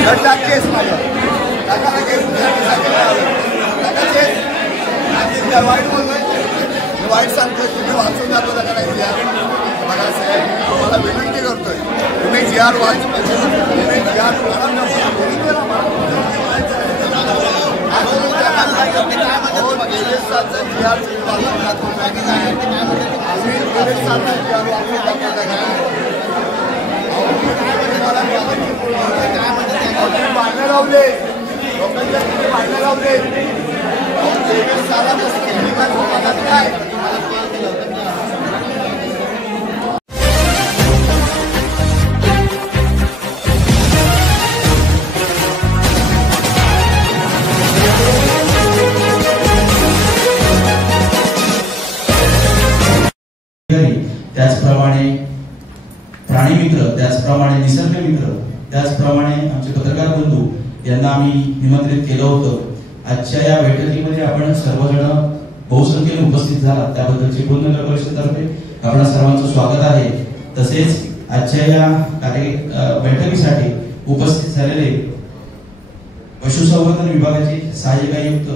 केस माझ्या टाकाला केस वाईट बोलतोय वाईट सांगतोय तुम्ही वाचून जातो नका नाही जी आर मला साहेब मला विनंती करतोय तुम्ही जी आर वाच तुम्ही जी आर भांडणं लावले लोकांच्या भांडणं लावले काय त्याचप्रमाणे प्राणी मित्र, त्याचप्रमाणे निसर्ग मित्र, त्याचप्रमाणे आमचे पत्रकार बंधू यांना आम्ही निमंत्रित केलं होतं. आजच्या या बैठकीमध्ये आपण सर्वजण बहुसंख्येने उपस्थित झाला त्याबद्दलचे नगर परिषदेतर्फे आपल्या सर्वांचं स्वागत आहे. तसेच आजच्या या बैठकीसाठी उपस्थित झालेले पशुसंवर्धन विभागाचे सहाय्यक आयुक्त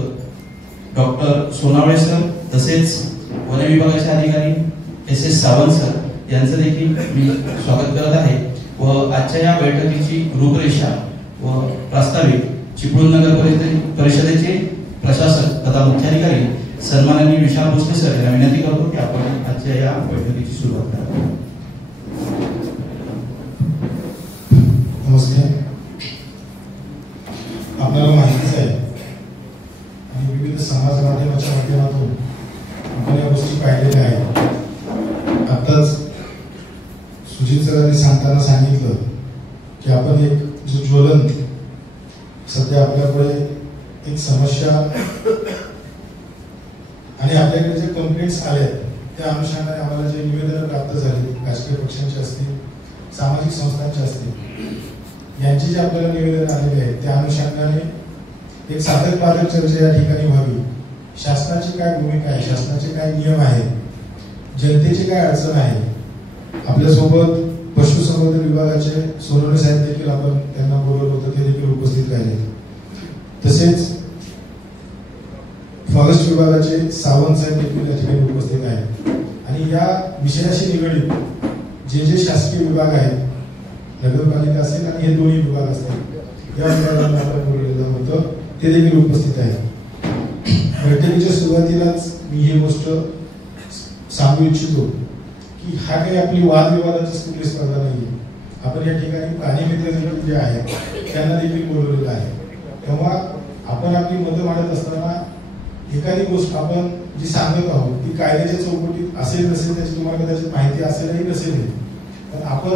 डॉक्टर सोनावळे सर, तसेच वन विभागाचे अधिकारी SS सावंत सर यांचं देखील मी स्वागत करत आहे. व आजच्या या बैठकीची रूपरेषा व प्रास्ताविक चिपळूण नगर परिषदेचे प्रशासक तथा मुख्याधिकारी सन्माननीय विशाल भोसले सर यांना विनंती करतो की आपण आजच्या या बैठकीची सुरुवात करावी. नमस्ते. आपल्याला माहितीच आहे आणि विविध समाज माध्यमाच्या माध्यमातून आपण या गोष्टी पाहिलेल्या आहेत. आताच सुजित सरांनी सांगताना सांगितलं की आपण एक जो ज्वलंत सध्या आपल्याकडे एक समस्या आणि आपल्याकडे जे कंप्लेंट्स आले त्या अनुषंगाने आम्हाला जे निवेदन प्राप्त झाले राजकीय पक्षांचे असतील, सामाजिक संस्थांचे असतील, यांची जे आपल्याला निवेदन आलेले आहेत त्या अनुषंगाने एक साधक बाधक चर्चा या ठिकाणी व्हावी. शासनाची काय भूमिका आहे, शासनाचे काय नियम आहेत, जनतेची काय अडचण आहे. आपल्यासोबत पशुसंवर्धन विभागाचे सोनवणे साहेब देखील आपण त्यांना बोलवलं होतं, ते देखील उपस्थित राहिले. तसेच फॉरेस्ट विभागाचे सावंत साहेब देखील या ठिकाणी उपस्थित आहेत. आणि या विषयाशी निगडीत जे जे शासकीय विभाग आहेत, नगरपालिका असेल आणि हे दोन्ही विभाग असतील, या विभागांना आपण बोललेलं होतं, ते देखील उपस्थित आहेत. बैठकीच्या सुरुवातीलाच मी ही गोष्ट सांगू इच्छितो की हा काही आपली वादविवादाची कुठली स्पर्धा नाही. आपण या ठिकाणी प्राणी मित्र जे आहेत त्यांना देखील बोलवलेलं आहे. तेव्हा आपण आपली मतं मांडत असताना एखादी गोष्ट आपण जी सांगत आहोत ती कायद्याच्या चौकटीत असेल नसेल त्याची तुम्हाला कदाचित माहिती असेलही नसेलही, पण आपण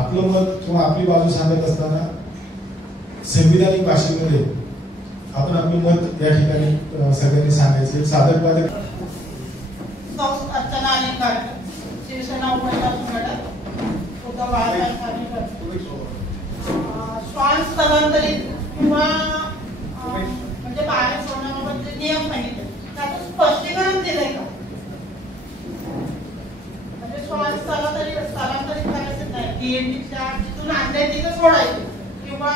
आपलं मत किंवा आपली बाजू सांगत असताना संविधानिक भाषेमध्ये आपण आपलं मत या ठिकाणी सगळ्यांनी सांगायचं. एक साधक बाधक शिवसेना उमेदवार संघटक श्वान स्थलांतरित किंवा म्हणजे बाहेर सोडण्याबाबत जे नियम सांगितले त्याचं स्पष्टीकरण दिलंय का? म्हणजे श्वान स्थलांतरित करायचं नाही, DNDच्या जिथून आणले तिथं सोडायचे किंवा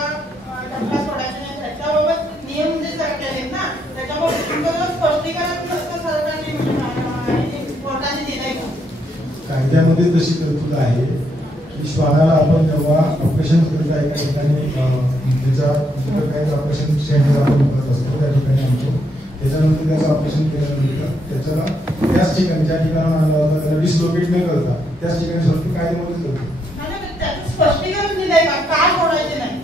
डबला सोडायचे नाही, त्याच्याबाबत नियम जे केले ना त्याच्याबाबत स्पष्टीकरण सरकारने कोर्टाने दिलंय का? कायद्यामध्ये तशी तरतूद आहे की श्वानाला आपण जेव्हा ऑपरेशन करत आहे त्या ठिकाणी त्याचा काही ऑपरेशन सेंटर आपण करत असतो त्या ठिकाणी आणतो. त्याच्यानंतर त्याचं ऑपरेशन केल्यानंतर त्याच्याला त्याच ठिकाणी ज्या ठिकाणी आणला होता त्याला डिसलोकेट न करता त्याच ठिकाणी सोडतो. कायद्यामध्येच करतो. त्याचं स्पष्टीकरण दिलंय का काय सोडायचे नाही?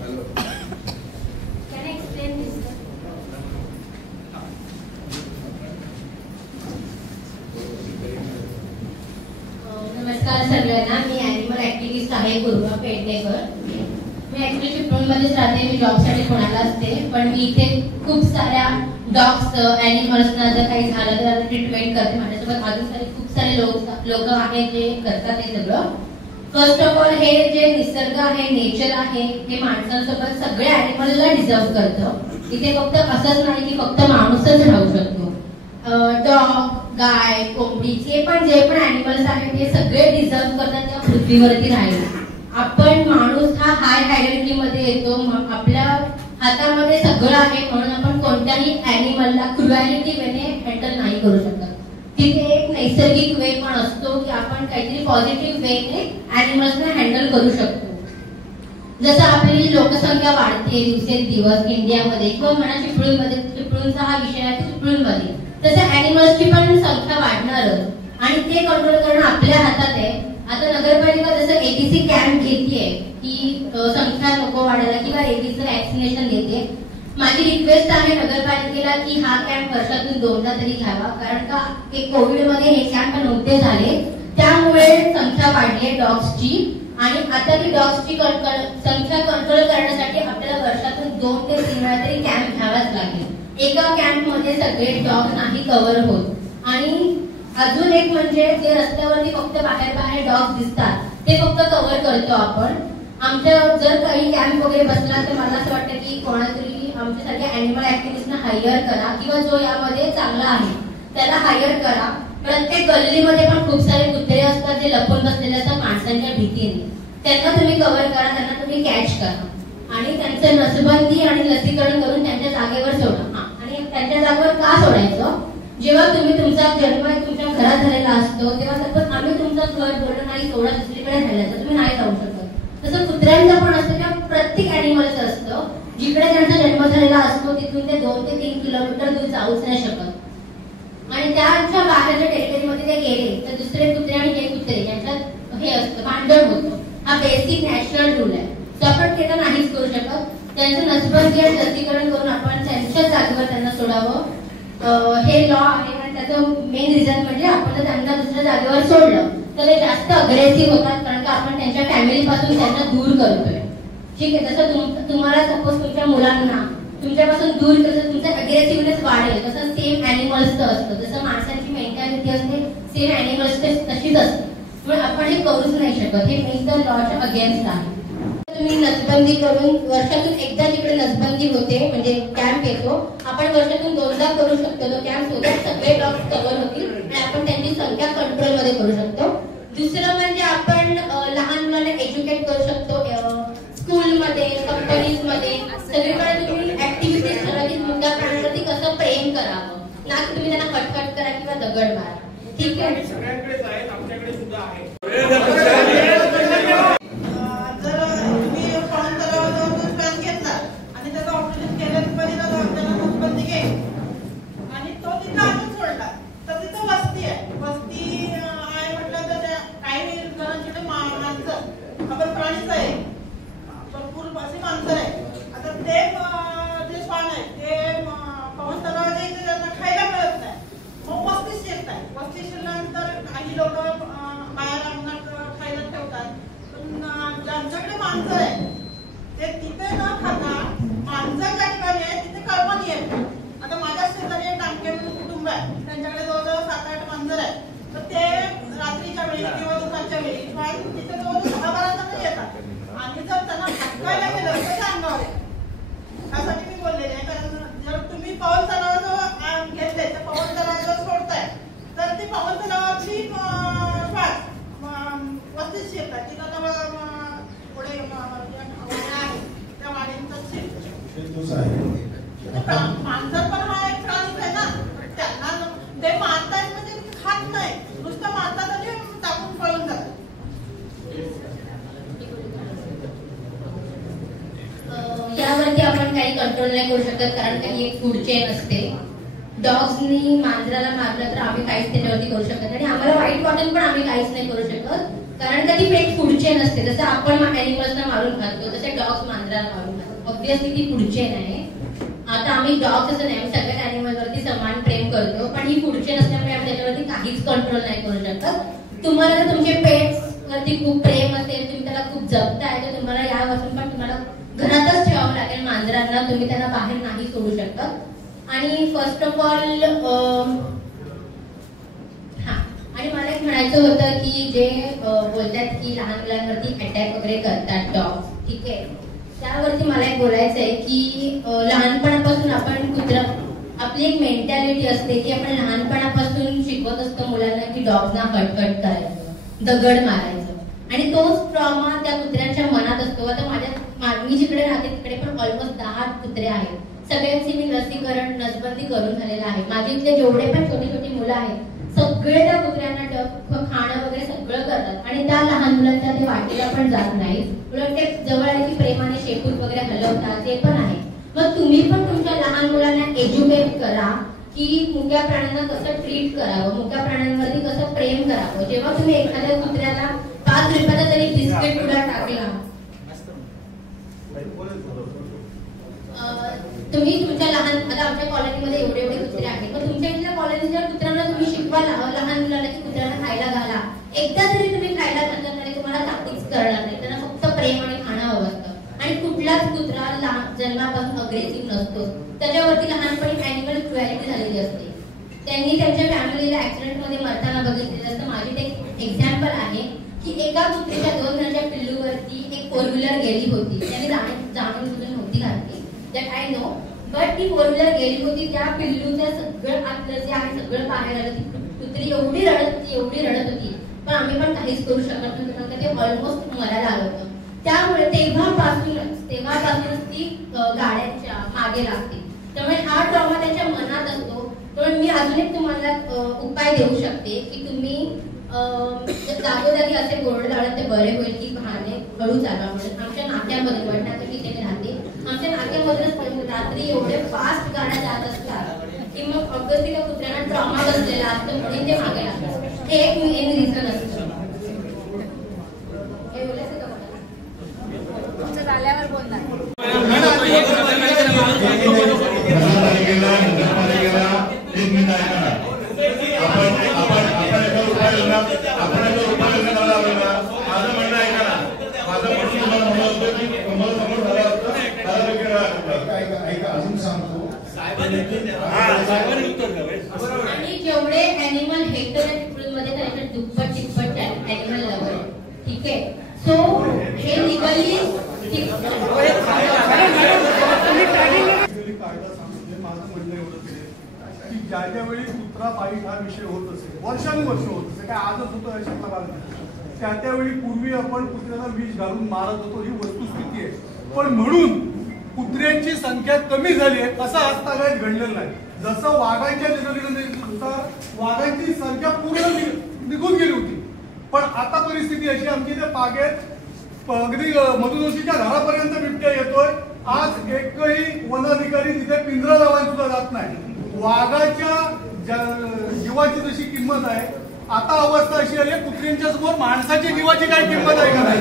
नमस्कार सगळ्यांना. मी ॲनिमल ॲक्टिव्हिस्ट आहे गुरुवा पेडणेकर. मी ॲक्च्युली चिपळूणमध्येच राहते. मी जॉबसाठी पुण्याला असते, पण मी इथे खूप साऱ्या डॉग्स ॲनिमल्सना जर काही झालं तर ट्रीटमेंट करते. माझ्यासोबत अजून खूप सारे लोक आहेत जे करतात हे सगळं. फर्स्ट ऑफ ऑल हे जे निसर्ग आहे, नेचर आहे, हे माणसांसोबत सगळ्या ॲनिमलला डिझर्व करतं. इथे फक्त असंच नाही की फक्त माणूसच राहू शकतो. डॉग, गाय, कोंबडी जे पण ॲनिमल्स आहेत ते सगळे डिझर्व करतात त्या पृथ्वीवरती राहायला. आपण माणूस हा हाय हायरार्की मध्ये येतो, आपल्या हातामध्ये सगळं आहे म्हणून आपण कोणत्याही ऍनिमलला क्रुएलिटी वेने हँडल नाही करू शकत. तिथे एक नैसर्गिक वे पण असतो की आपण काहीतरी पॉझिटिव्ह वेने ऍनिमल्सना हँडल करू शकतो. जसं आपली लोकसंख्या वाढते दिवसेंदिवस इंडियामध्ये किंवा म्हणा चिपळूणचा हा विषय आहे चिपळूणमध्ये, तसं ऍनिमल्सची पण संख्या वाढणारच आणि ते कंट्रोल करणं आपल्या हातात आहे. आता नगरपालिका जसं एबीसी कॅम्प घेतेय की संख्या नको वाढायला किंवा एबीसीचं वॅक्सिनेशन घेते. माझी रिक्वेस्ट आहे नगरपालिकेला की हा कॅम्प वर्षातून 2दा तरी घ्यावा, कारण का कोविडमध्ये हे कॅम्प नव्हते झाले त्यामुळे संख्या वाढली डॉग्सची आणि आता ती डॉग्सची संख्या कंट्रोल करण्यासाठी आपल्याला वर्षातून 2 ते 3 वेळा तरी कॅम्प घ्यावाच लागेल. एका कॅम्प मध्ये सगळे डॉग नाही कव्हर होत. आणि अजून एक म्हणजे जे रस्त्यावरती फक्त बाहेर डॉग दिसतात ते फक्त कव्हर करतो आपण. आमच्या जर काही कॅम्प वगैरे बसला तर मला असं वाटतं की कोणातरी आमच्या सगळ्या अॅनिमल ऍक्टिव्हिस्टना हायर करा किंवा जो यामध्ये चांगला आहे त्याला हायर करा. प्रत्येक गल्लीमध्ये पण खूप सारे कुत्रे असतात जे लपून बसलेले असतात माणसांच्या भीतीने. त्यांना तुम्ही कव्हर करा, त्यांना तुम्ही कॅच करा आणि त्यांचं नसबंदी आणि लसीकरण करून त्यांच्या जागेवर सोडा. आणि त्यांच्या जागेवर का सोडायचं? जेव्हा तुम्ही तुमचा जन्म तुमच्या घरात झालेला असतो तेव्हा आम्ही तुमचं घर बोलून नाही सोडा दुसरीकडे झाल्याचं तुम्ही नाही जाऊ शकत. तसं कुत्र्यांचं पण असतं किंवा प्रत्येक ऍनिमलचं असतं जिकडे त्यांचा जन्म झालेला असतो तिथून ते 2 ते 3 किलोमीटर दूर जाऊच नाही शकत. आणि त्यांच्या बाहेरच्या टेरिटरीमध्ये ते गेले तर दुसरे कुत्रे आणि हे कुत्रे यांच्यात हे असतं भांडण होतं. हा बेसिक नॅशनल रूल आहे. तो आपण ते तर नाहीच करू शकत. त्यांचं नसबंदी आणि लसीकरण करून आपण त्यांच्या जागेवर त्यांना सोडावं हे लॉ आहे. आणि त्याचं मेन रिझन म्हणजे आपण त्यांना दुसऱ्या जागेवर सोडलं तर ते जास्त अग्रेसिव्ह होतात, कारण का आपण त्यांच्या फॅमिली पासून त्यांना दूर करतोय. ठीक आहे, जसं तुम्हाला सपोज तुमच्या मुलांना तुमच्यापासून दूर कसं तुमचं अग्रेसिव्हनेस वाढेल तसं सेम ऍनिमल्सचं असतं. जसं माणसांची मेंटॅलिटी असते सेम ऍनिमल्स तशीच असते. पण आपण हे करूच नाही शकत. हे मेन तर लॉच्या अगेन्स्ट आहे. तुम्ही नसबंदी करून वर्षातून एकदा जिकडे नसबंदी होते म्हणजे कॅम्प येतो आपण वर्षातून 2दा करू शकतो. तो कॅम्प सोबत सगळे डॉग्स कव्हर होतील आणि आपण त्यांची संख्या कंट्रोल मध्ये करू शकतो. दुसरं म्हणजे आपण लहान मुलांना एज्युकेट करू शकतो. स्कूलमध्ये कंपनीज मध्ये सगळीकडे तुम्ही ऍक्टिव्हिटीज ठरवली मुद्दा प्राण्यांवरती कसं प्रेम करावं, ना की तुम्ही त्यांना कटकट करा किंवा दगड मारा. ठीक आहे, सगळ्यांकडेच आहे, आमच्याकडे सुद्धा आहे. यावरती आपण काही कंट्रोल नाही करू शकत कारण काही एक फूड चेन असते. डॉग्सनी मांजराला मारलं तर आम्ही काहीच त्याच्यावरती करू शकत आणि आम्हाला वाईट वाटेल पण आम्ही काहीच नाही करू शकत कारण का ती एक फूड चेन असते. जसं आपण ऍनिमल्सना मारून खातो तसे डॉग्स मांजराला मारून खातो. ऑब्व्हियसली ती फूड चेन आहे. आता आम्ही डॉग्स असं नाही सगळ्या ऍनिमलवरती समान प्रेम करतो पण ही फूड चेन असल्यामुळे आम्ही त्याच्यावरती काहीच कंट्रोल नाही करू शकत. तुम्हाला जर तुमचे पेट्स वरती खूप प्रेम असेल तुम्ही त्याला खूप जपताय तर तुम्हाला यापासून पण तुम्हाला घरातच ठेवावं लागेल. मांजरांना तुम्ही त्यांना बाहेर नाही सोडू शकत. आणि फर्स्ट ऑफ ऑल आणि मला एक म्हणायचं होतं की जे बोलतात की लहान मुलांवरती अटॅक वगैरे करतात डॉग्स, ठीक आहे, त्यावरती मला एक बोलायचं आहे की लहानपणापासून आपण कुत्रा आपली एक मेंटॅलिटी असते की आपण लहानपणापासून शिकवत असतो मुलांना की डॉग्सना कटकट करायचं, दगड मारायचं. आणि तोच ट्रॉमा त्या कुत्र्यांच्या मनात असतो. आता मी जिकडे राहते तिकडे पण ऑलमोस्ट 10 कुत्रे आहेत. सगळ्यांची मी लसीकरण नसबंदी करून झालेलं आहे. माझे इथले जेवढे पण छोटी छोटी मुलं आहेत सगळे त्या कुत्र्यांना खाणं वगैरे सगळं करतात आणि त्या लहान मुलांच्या ते वाटेला पण जात नाहीत. उलट ते जवळ आले की प्रेमाने शेपूट वगैरे हलवतात ते पण आहे. मग तुम्ही पण तुमच्या लहान मुलांना एज्युकेट करा की मुक्या प्राण्यांना कसं ट्रीट करावं, मुक्या प्राण्यांवरती कसं प्रेम करावं. जेव्हा तुम्ही एखाद्या कुत्र्याला 5 रुपयाचा तरी बिस्किट पुडा टाकला, तुम्ही तुमच्या लहान, आता आमच्या कॉलनीमध्ये एवढे कुत्रे आहेत, मग तुमच्या इथल्या कॉलनीच्या कुत्र्यांना तुम्ही शिकवा लहान मुलांना की कुत्र्यांना खायला घाला. एकदा तरी तुम्ही खायला घातलं तरी तुम्हाला ताकीद करणार नाही. त्यांना फक्त प्रेम आणि खाणं हवं असतं. आणि कुठलाच कुत्रा जन्मापासून अग्रेसिव्ह नसतो. त्याच्यावरती लहानपणी अॅनिमल क्रुएलिटी झालेली असते. त्यांनी त्यांच्या फॅमिलीला ऍक्सिडेंटमध्ये मरताना बघितलेलं असतं. माझी ते एक्झाम्पल आहे की एका कुत्रीच्या 2 महिन्याच्या पिल्लूवरती एक 4 व्हीलर गेली होती. त्यांनी जाणून बुजून नव्हती घातली, दॅट आय नो, बट ती 4 व्हीलर गेली होती. त्या पिल्लूचं सगळं आतलं जे आहे सगळं बाहेर आलं. ती कुत्री एवढी रडत होती पण आम्ही पण काहीच करू शकत नव्हतो कारण ते ऑलमोस्ट मरायला आलं होतं. त्यामुळे तेव्हापासूनच ती गाड्यांच्या मागे लागते. त्यामुळे हा ट्रॉमा त्यांच्या मनात असतो. त्यामुळे मी अजून एक तुम्हाला उपाय देऊ शकते की तुम्ही जागोजागी असे बोर्ड लावले ते बरे होईल की भाने हळू चालवा म्हणून. आमच्या नात्यामध्ये वडनाच्या तिथे मी राहते, आमच्या नात्यामधूनच रात्री एवढे फास्ट गाड्या जात असतात की मग ऑब्व्हियसली त्या कुत्र्यांना ट्रॉमा बसलेला असतो म्हणून ते मागे लागतात. हे एक मेन रिझन असतं. हे बोलायचं का तुमचं झाल्यावर बोलणार. अजून सांगतो आणि जेवढे ॲनिमल हेक्टर मध्ये त्याच्या दुप्पट तिप्पट ॲनिमल लवर, ठीक आहे. सो हे लिगली माझं म्हणणं एवढं की ज्या वेळी कुत्रा बाईट हा विषय होत असेल, वर्षानुवर्ष होत असेल, काय आजच होतं याच्यातला भाग नाही. त्यावेळी पूर्वी आपण कुत्र्याला विष घालून मारत होतो, ही वस्तुस्थिती आहे. पण म्हणून कुत्र्यांची संख्या कमी झाली आहे असं आजतागायत घडलेलं नाही. जसं वाघांच्या जनगणनेनुसार वाघांची संख्या पूर्ण निघून गेली होती. पण आता परिस्थिती अशी, आमची इथे बागेत अगदी मधुनोशीच्या घरापर्यंत बिबट्या येतोय. आज एकही वनाधिकारी तिथे पिंजरा लावायला सुद्धा जात नाही. वाघाच्या जीवाची जशी किंमत आहे, आता अवस्था अशी आली आहे कुत्र्यांच्या समोर माणसाच्या जीवाची काय किंमत आहे का नाही.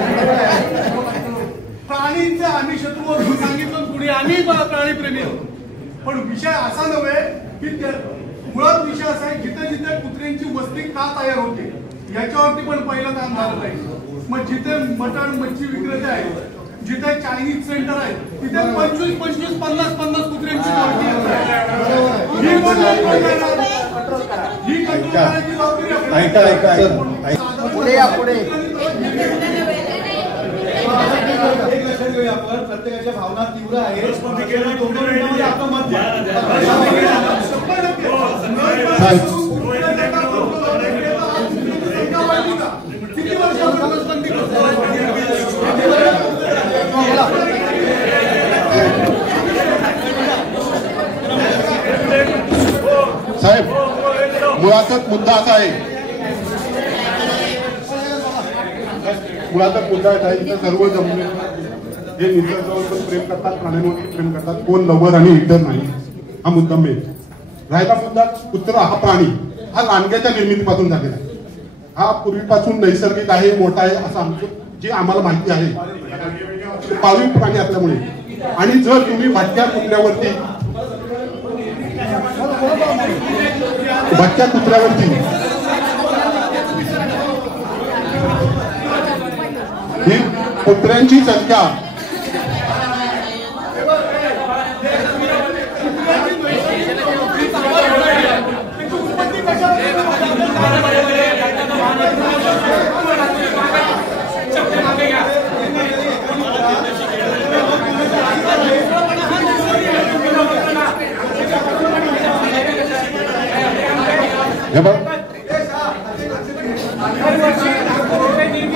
प्राणींचे आम्ही शत्रू म्हणून सांगितलं पुढे आम्ही प्राणीप्रेमी होतो. पण विषय असा नव्हे की मुळात विषय असा आहे जिथे जिथे कुत्र्यांची वस्ती का तयार होते याच्यावरती पण पहिलं काम झालं पाहिजे. मग जिथे मटण मच्छी विक्रेते आहेत, जिथे चायनीज सेंटर आहे, तिथे 25-25, 50-50 कुत्र्यांची ही कंट्रोल करायची जबाबदारी आपण. प्रत्येकाच्या भावना तीव्र आहेत. किती वर्षांपासून साहेब, मुळातच मुद्दा असा आहे, मुद्दा असा आहे सर्व जमले जे निसर्गावर प्रेम करतात, प्राण्यांवरती प्रेम करतात, कोण लवर आणि हिटर नाही, हा मुद्दा मेन. राहिला मुद्दा कुत्रा हा प्राणी हा रानग्याच्या निर्मितीपासून झालेला आहे. हा पूर्वीपासून नैसर्गिक आहे, मोठा आहे असं आमचं जे आम्हाला माहिती आहे, पाळीव प्राणी असल्यामुळे. आणि जर तुम्ही भटक्या कुत्र्यावरती ही कुत्र्यांची संख्या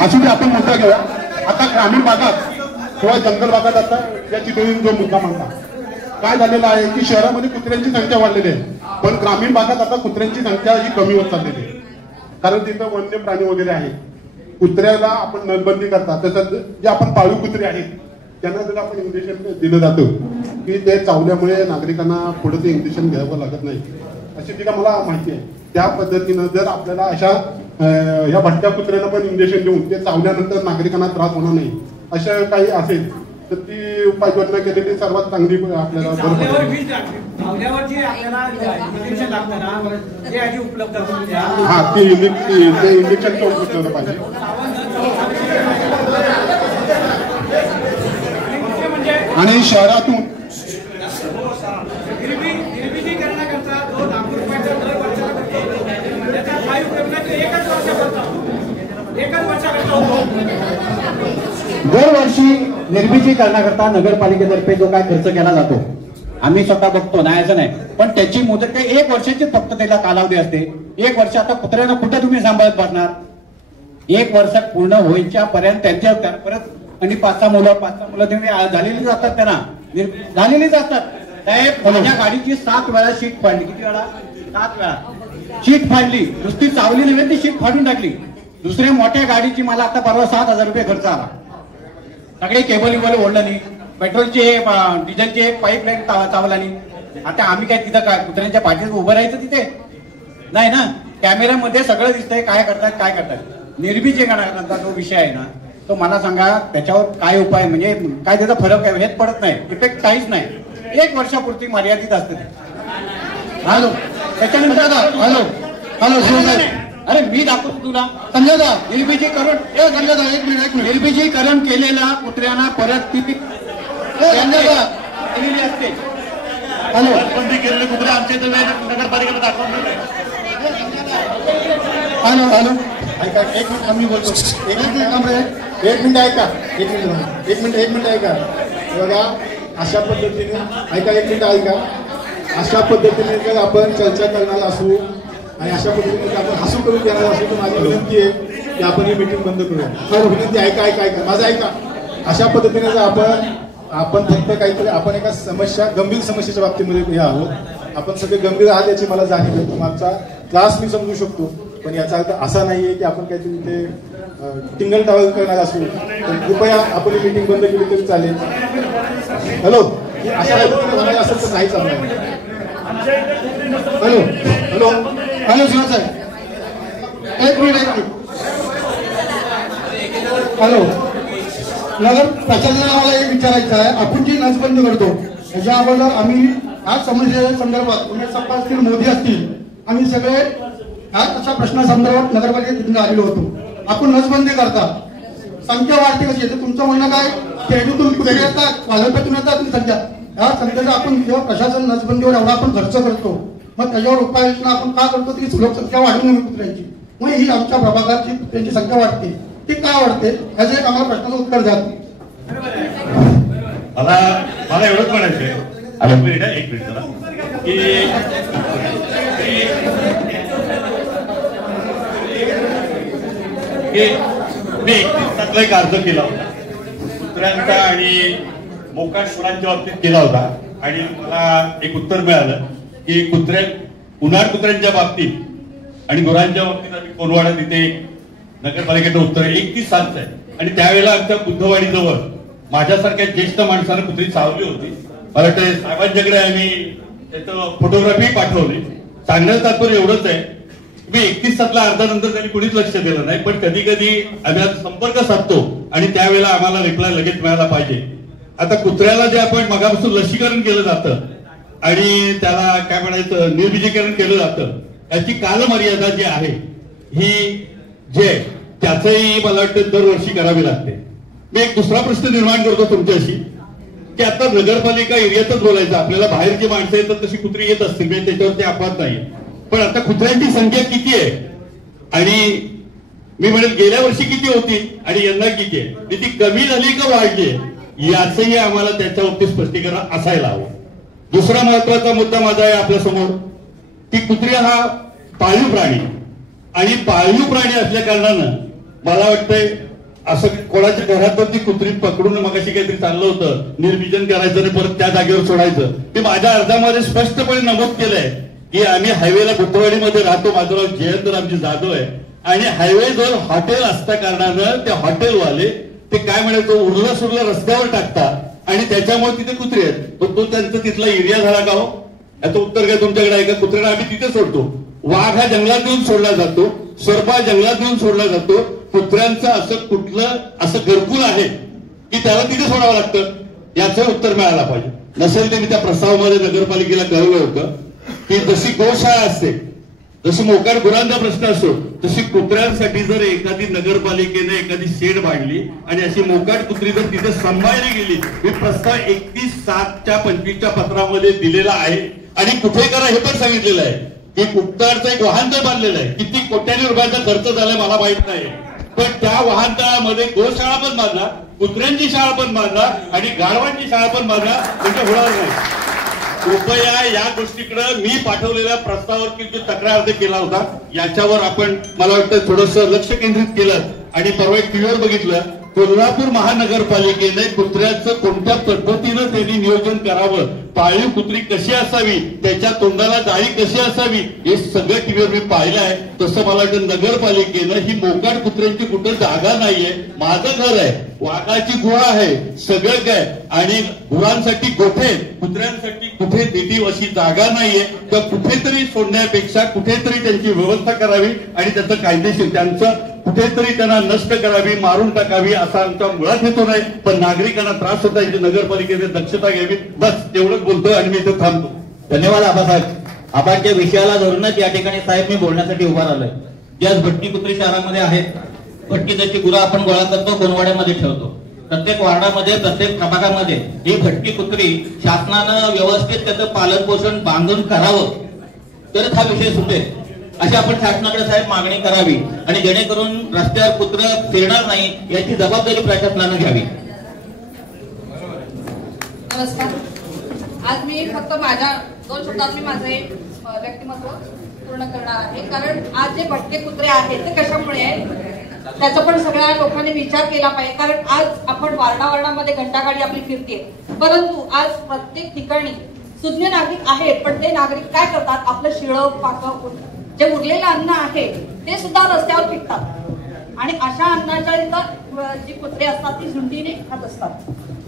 असू दे, आपण मुद्दा पाहिलं आता ग्रामीण भागात किंवा जंगल भागात आता या चितळीने जो मुद्दा मांडला काय झालेला आहे की शहरामध्ये कुत्र्यांची संख्या वाढलेली आहे पण ग्रामीण भागात आता कुत्र्यांची संख्या ही कमी होत चाललेली आहे कारण तिथं वन्य प्राणी वगैरे आहे. कुत्र्याला आपण नसबंदी करता तसंच जे आपण पाळीव कुत्रे आहेत त्यांना जर आपण इंजेक्शन दिलं जातं की ते चावल्यामुळे नागरिकांना पुढे ते इंजेक्शन घ्यावं लागत नाही अशी ती का मला माहिती आहे. त्या पद्धतीनं जर आपल्याला अशा या भटक्या कुत्र्यांना पण इंजेक्शन देऊन ते चावल्यानंतर नागरिकांना त्रास होणार नाही असं काही असेल तर ती उपाययोजना केलेली सर्वात चांगली आपल्याला हा ते इंजेक्शन उपलब्ध पाहिजे. आणि शहरातून दरवर्षी निर्मितीकरणाकरता नगरपालिकेतर्फे जो काय खर्च केला जातो आम्ही स्वतः बघतो नाही असं नाही पण त्याची मुदत काही 1 वर्षाची फक्त त्याला कालावधी असते. 1 वर्ष आता कुत्र्यांना कुठे तुम्ही सांभाळत बसणार 1 वर्ष पूर्ण होईच्या पर्यंत त्यांच्या परत आणि 5-6 मुलं तुम्ही झालेलीच असतात त्यांना झालेलीच असतात. माझ्या गाडीची 7 वेळा शीट फाडली. किती वेळा 7 वेळा शीट फाडली. नुसती चावली नव्हे ती शीट फाडून टाकली. दुसऱ्या मोठ्या गाडीची मला आता परवा 7,000 रुपये खर्च आला. सगळे केबल ओढलं नाही पेट्रोलची डिझेलची एक पाईपलाईन चावला नाही. आता आम्ही काय तिथं काय कुत्र्यांच्या पाठीत उभं राहायचं तिथे नाही ना. कॅमेऱ्यामध्ये सगळं दिसतंय काय करतात निर्मितीकरणाचा जो विषय आहे ना तो मला सांगा त्याच्यावर काय उपाय म्हणजे काय त्याचा फरक आहे हेच पडत नाही. इफेक्ट काहीच नाही. 1 वर्षापुरती मर्यादित असते ते. हॅलो त्याच्यानंतर हॅलो अरे मी दाखवतो तुला संजयदा निर्बीजीकरण केलेल्या कुत्र्यांना परत ती असते. हॅलो बंदी केलेले कुत्रे आमच्या नगरपालिकेला दाखवून हॅलो ऐका 1 मिनिट आम्ही बोलतो. 1 मिनिट ऐका 1 मिनिट ऐका बघा अशा पद्धतीने ऐका 1 मिनिट ऐका अशा पद्धतीने जर आपण चर्चा करणार असू आणि अशा पद्धतीने आपण हसू करून घेणार असू तर माझी विनंती आहे की आपण ही मीटिंग बंद करूया. विनंती ऐका माझं ऐका. अशा पद्धतीने जर आपण फक्त काहीतरी आपण एका गंभीर समस्येच्या बाबतीमध्ये हे आहोत. आपण सगळे गंभीर आहात याची मला जाणीव आहे. तुमचा त्रास मी समजू शकतो पण याचा अर्थ असा नाहीये की आपण काहीतरी इथे टिंगल टावल करणार असू तर कृपया आपण ही मीटिंग बंद केली तरी चालेल. हॅलो अशा पद्धतीने म्हणायला असेल तर नाही चालणार. हॅलो शिवा साहेब 1 मिनिट हॅलो नगर प्रशासनाला आम्हाला एक विचारायचं आहे. आपण जी नसबंदी करतो त्याच्या अगोदर आम्ही आज समस्ये संदर्भात उमेश सप्पा असतील मोदी असतील आम्ही सगळे आज अशा प्रश्नासंदर्भात नगरपालिकेत आलेलो होतो. आपण नसबंदी करता संख्या वाढते कशी येते तुमचं म्हणणं काय खेळूतून कुठे येतात वालपेतून येतात तुम्ही संख्या या संख्येचा आपण जेव्हा प्रशासन नसबंदीवर एवढा आपण खर्च करतो मग त्याच्यावर उपाययोजना आपण का करतो की लोकसंख्या वाढू नये कुत्र्यांची मग ही आमच्या प्रभागाची कुत्र्यांची संख्या वाढते ती का वाढते याचं एक आम्हाला प्रश्नाचं उत्तर द्या. मला एवढंच म्हणायचंय 1 मिनिट जरा की मी 31 एक अर्ज केला होता कुत्र्यांचा आणि मोकाट गुरांच्या बाबतीत केला होता आणि मला एक उत्तर मिळालं की उन्हाळ कुत्र्यांच्या बाबतीत आणि गुरांच्या बाबतीत आम्ही कोनवाडा तिथे नगरपालिकेचं उत्तर 31/7 आहे आणि त्यावेळेला आमच्या बुद्धवाडीजवळ माझ्यासारख्या ज्येष्ठ माणसानं कुत्री चावली होती. मला वाटतं साहेबांच्याकडे आम्ही त्याचं फोटोग्राफी पाठवली. सांगण्याचं तात्पर्य एवढंच आहे मी 31/7 अर्जानंतर त्यांनी कुणीच लक्ष दिलं नाही पण कधी कधी आम्ही आज संपर्क साधतो आणि त्यावेळेला आम्हाला रिप्लाय लगेच मिळाला पाहिजे. आता कुत्र्याला जे आपण मगापासून लसीकरण केलं जातं आणि त्याला काय म्हणायचं निर्बीजीकरण केलं जातं याची कालमर्यादा जी आहे ही जे त्याचंही मला वाटतं दरवर्षी करावी लागते. मी एक दुसरा प्रश्न निर्माण करतो तुमच्याशी की आता नगरपालिका एरियातच बोलायचं आपल्याला बाहेरची माणसं येतात तशी कुत्री येत असतील म्हणजे त्याच्यावरती अपवाद नाही पण आता कुत्र्यांची संख्या किती आहे आणि मी म्हणेल गेल्या वर्षी किती होती आणि यंदा किती आहे ती कमी झाली का वाढली याचंही आम्हाला त्याच्यावरती स्पष्टीकरण असायला हवं. दुसरा महत्वाचा मुद्दा माझा आहे आपल्या समोर की कुत्री हा पाळीव प्राणी आणि पाळीव प्राणी असल्या कारणानं मला वाटतंय असं कोणाच्या घरातून ती कुत्री पकडून मगाशी काहीतरी चाललं होतं, निर्विजन करायचं आणि परत त्या जागेवर सोडायचं. ते माझ्या अर्जामध्ये स्पष्टपणे नमूद केलंय की आम्ही हायवेला बुद्धवाडीमध्ये राहतो. माझं नाव जयंत रामजी जाधव आहे आणि हायवे जवळ हॉटेल असता कारणानं ते हॉटेलवाले ते काय म्हणायचं उरलं सुरलं रस्त्यावर टाकतात आणि त्याच्यामुळे तिथे कुत्रे आहेत. तो त्यांचा तिथला एरिया झाला का हो? याचं उत्तर काय तुमच्याकडे आहे का? कुत्र्याला आम्ही तिथे सोडतो. वाघ हा जंगलात नेऊन सोडला जातो, सर्पा जंगलात नेऊन सोडला जातो. कुत्र्यांचं असं कुठलं असं घरकुल आहे की त्याला तिथे सोडावं लागतं? याचं उत्तर मिळायला पाहिजे. नसेल ते मी त्या प्रस्तावामध्ये नगरपालिकेला कळवलं होतं की जशी गोशाळा असते, जशी मोकाट गुरांचा प्रश्न असतो, तशी कुत्र्यांसाठी जर एखादी नगरपालिकेने एखादी शेड बांधली आणि अशी मोकाट कुत्री जर तिथे सांभाळली गेली, मी प्रस्ताव 31/7/25 पत्रामध्ये दिलेला आहे. आणि कुठे करा हे पण सांगितलेलं आहे की कुत्र्याचं एक वाहनतळ बांधलेलं आहे. किती कोट्यांनी रुपयाचा खर्च झालाय मला माहित नाही, पण त्या वाहनतळामध्ये गोशाळा पण बांधला, कुत्र्यांची शाळा पण बांधला आणि गाढवांची शाळा पण बांधला. म्हणजे होणार नाही. कृपया या गोष्टीकडे मी पाठवलेल्या प्रस्तावावर जो तक्रार अर्ज केला होता याच्यावर आपण मला वाटतं थोडस लक्ष केंद्रित केलं. आणि परवा एक टीव्हीवर बघितलं, कोल्हापूर महानगरपालिकेने कुत्र्याचं कोणत्या पद्धतीनं त्यांनी नियोजन करावं, पाळीव कुत्री कशी असावी, त्याच्या तोंडाला जाळी कशी असावी, हे सगळं टीव्हीवर मी पाहिलं आहे. तसं मला वाटतं नगरपालिकेनं ही मोकाट कुत्र्यांची कुठं जागा नाहीये. माझं घर आहे, वाघाची गुहा आहे, सगळं काय, आणि गुरांसाठी गोठे, कुत्र्यांसाठी कुठे देवी अशी जागा नाहीये. तर कुठेतरी सोडण्यापेक्षा कुठेतरी त्यांची व्यवस्था करावी आणि त्याचं कायदेशीर त्यांचं कुठेतरी त्यांना नष्ट करावी, मारून टाकावी असा आमचा मुळात हेतू नाही. पण नागरिकांना त्रास होता याची नगरपालिकेने दक्षता घ्यावी. बस तेवढंच बोलतोय आणि मी इथे थांबतो. धन्यवाद आबासाहेब. आबांच्या विषयाला धरूनच या ठिकाणी साहेब मी बोलण्यासाठी उभा राहिलोय. ज्या भटकी कुत्री शहरामध्ये आहेत, भटकी जशी गुरं आपण गोळा करतो, गोणवाड्यामध्ये ठेवतो, प्रत्येक वार्डामध्ये प्रत्येक प्रभागामध्ये ही भटकी कुत्री शासनानं व्यवस्थित त्याचं पालन पोषण बांधून करावं तरच हा विषय सुटेल अशी आपण शासनाकडे साहेब मागणी करावी. आणि जेणेकरून रस्त्यावर कुत्रं फिरणार नाही याची जबाबदारी प्रशासनानं घ्यावी. नमस्कार. आज मी फक्त माझ्या 2 शब्दात मी माझं एक व्यक्तिमत्व पूर्ण करणार आहे. कारण आज जे भटके कुत्रे आहेत ते कशामुळे आहेत त्याचा पण सगळ्या लोकांनी विचार केला पाहिजे. कारण आज आपण वार्डावार्डामध्ये घंटागाडी आपली फिरते, परंतु आज प्रत्येक ठिकाणी सुज्ञ नागरिक आहेत, पण ते नागरिक काय करतात, आपलं शिळं पाकं जे उरलेलं अन्न आहे ते सुद्धा रस्त्यावर फेकतात आणि अशा अन्नाच्या जी कुत्रे असतात ती झुंडीने खात असतात.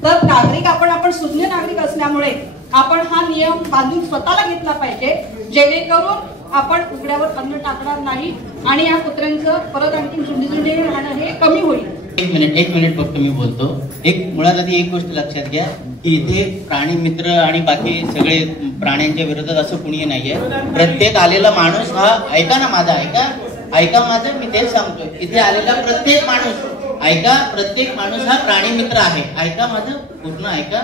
तर नागरिक आपण सुज्ञ नागरिक असल्यामुळे आपण हा नियम बांधून स्वतःला घेतला पाहिजे, जेणेकरून आपण उघड्यावर अन्न टाकणार नाही आणि या कुत्र्यांचं परत आणखी झुंडी राहणं हे कमी होईल. एक मिनिट फक्त मी बोलतो. मुळात आधी एक गोष्ट लक्षात घ्या की इथे प्राणी मित्र आणि बाकी सगळे प्राण्यांच्या विरोधात असं कुणी नाहीये. प्रत्येक आलेला माणूस हा, ऐका ना माझा, ऐका माझं, मी तेच सांगतोय. इथे आलेला प्रत्येक माणूस हा प्राणी मित्र आहे. ऐका माझं पूर्ण ऐका.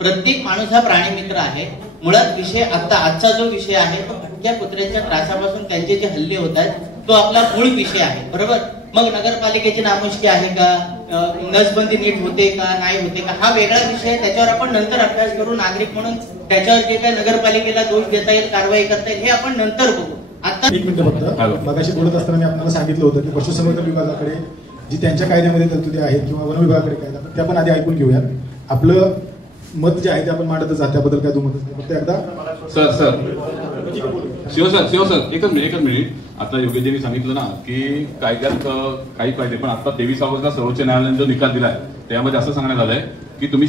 प्रत्येक माणूस हा प्राणी मित्र आहे. मुळात विषय आजचा जो विषय आहे तो भटक्या कुत्र्यांच्या त्रासापासून त्यांचे जे हल्ले होत आहेत तो आपला मूळ विषय आहे, बरोबर. मग नगरपालिकेची नामुष्की आहे का, नसबंदी नीट होते का नाही होते का, हा वेगळा विषय आहे. त्याच्यावर आपण नंतर अभ्यास करू. नागरिक म्हणून त्याच्यावर जे काही नगरपालिकेला दोष देता येईल, कारवाई करता येईल, हे आपण नंतर बघू. आता एक मिनिट फक्त. मगाशी बोलत असताना मी आपल्याला सांगितलं होतं की पशुसंवर्धन विभागाकडे जी त्यांच्या कायद्यामध्ये तरतुदी आहेत किंवा वन विभागाकडे कायदा, त्या पण आधी ऐकून घेऊया. आपलं मत जे आहे ते आपण मांडतच आहात, त्याबद्दल काय दुमत फक्त एकदा. सर शिव एकच मिनिट. आता योगेशजींनी सांगितलं ना की कायद्यात काही कायदे, पण आता 23 ऑगस्टला सर्वोच्च न्यायालयाने जो निकाल दिलाय त्यामध्ये असं सांगण्यात आलंय की तुम्ही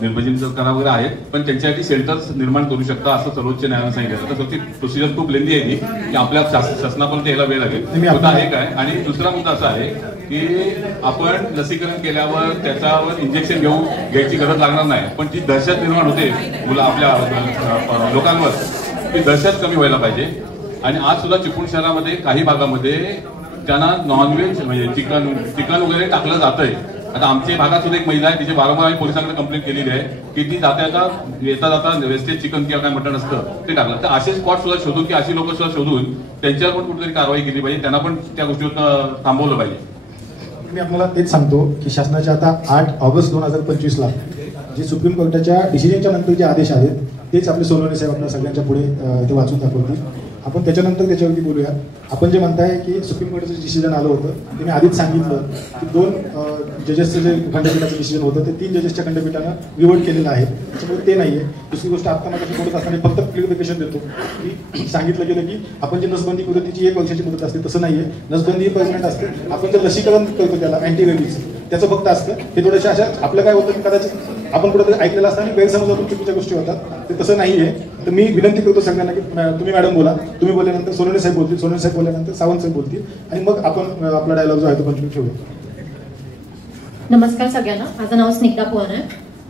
निर्भजन करा वगैरे आहेत पण त्यांच्यासाठी शेल्टर्स निर्माण करू शकता असं सर्वोच्च न्यायालयाने सांगितलं. तर ती प्रोसिजर खूप लेंदी आहे की आपल्या शासनापर्यंत यायला वेळ लागेल. मुद्दा एक आहे. आणि दुसरा मुद्दा असा आहे की आपण लसीकरण केल्यावर त्याच्यावर इंजेक्शन घ्यायची गरज लागणार नाही, पण जी दहशत निर्माण होते आपल्या लोकांवर, ती दहशत कमी व्हायला पाहिजे. आणि आज सुद्धा चिपळूण शहरामध्ये काही भागामध्ये त्यांना नॉनव्हेज म्हणजे चिकन वगैरे टाकलं जातंय. आता आमच्या भागात सुद्धा एक महिला आहे, तिचे वारंवार आम्ही पोलिसांकडे कंप्लेंट केलेली आहे की ती येता जाता वेस्टेज चिकन किंवा काय मटण असतं ते टाकलं. तर असे स्पॉट सुद्धा शोधून की अशी लोक सुद्धा शोधून त्यांच्यावर पण कुठेतरी कारवाई केली पाहिजे, त्यांना पण त्या गोष्टीवर थांबवलं पाहिजे. मी आपल्याला तेच सांगतो की शासनाच्या आता 8 ऑगस्ट 2025ला जे सुप्रीम कोर्टाच्या डिसिजनच्या नंतर जे आदेश आहेत तेच आपले सोनवणे साहेब आपल्या सगळ्यांच्या पुढे ते वाचून दाखवतील. आपण त्याच्यानंतर त्याच्यावरती बोलूया. आपण जे म्हणताय की सुप्रीम कोर्टाचं डिसिजन आलं होतं ते मी आधीच सांगितलं की 2 जजेसचं जे खंडपीठाचं डिसिजन होतं ते 3 जजेसच्या खंडपीठानं रिवर्ट केलेलं आहे, त्याच्यामुळे ते नाहीये. दुसरी गोष्ट आता माझ्याशी बोलत असताना फक्त क्लिअरिफिकेशन देतो की सांगितलं गेलं की आपण जे नसबंदी करतो तिची 1 वर्षाची मुदत असते, तसं नाहीये. नसबंदी परमनंट असते. आपण जे लसीकरण करतो त्याला अँटी रेबीज त्याचं फक्त असतं ते थोडेसे अशा आपलं काय होतं की कदाचित आपण कुठेतरी ऐकलेलं असतं आणि गैरसमजातून चुकीच्या गोष्टी होतात, ते तसं नाहीये. तर मी विनंती करतो सगळ्यांना की तुम्ही मॅडम बोला, तुम्ही बोलल्यानंतर सोनवणे साहेब बोलतील, सोनवणे साहेब बोलल्यानंतर सावंत साहेब बोलतील आणि मग आपण आपला डायलॉग जो आहे तो कंटिन्यू ठेवूया. नमस्कार सगळ्यांना, माझं नाव स्निग्धा पवन आहे.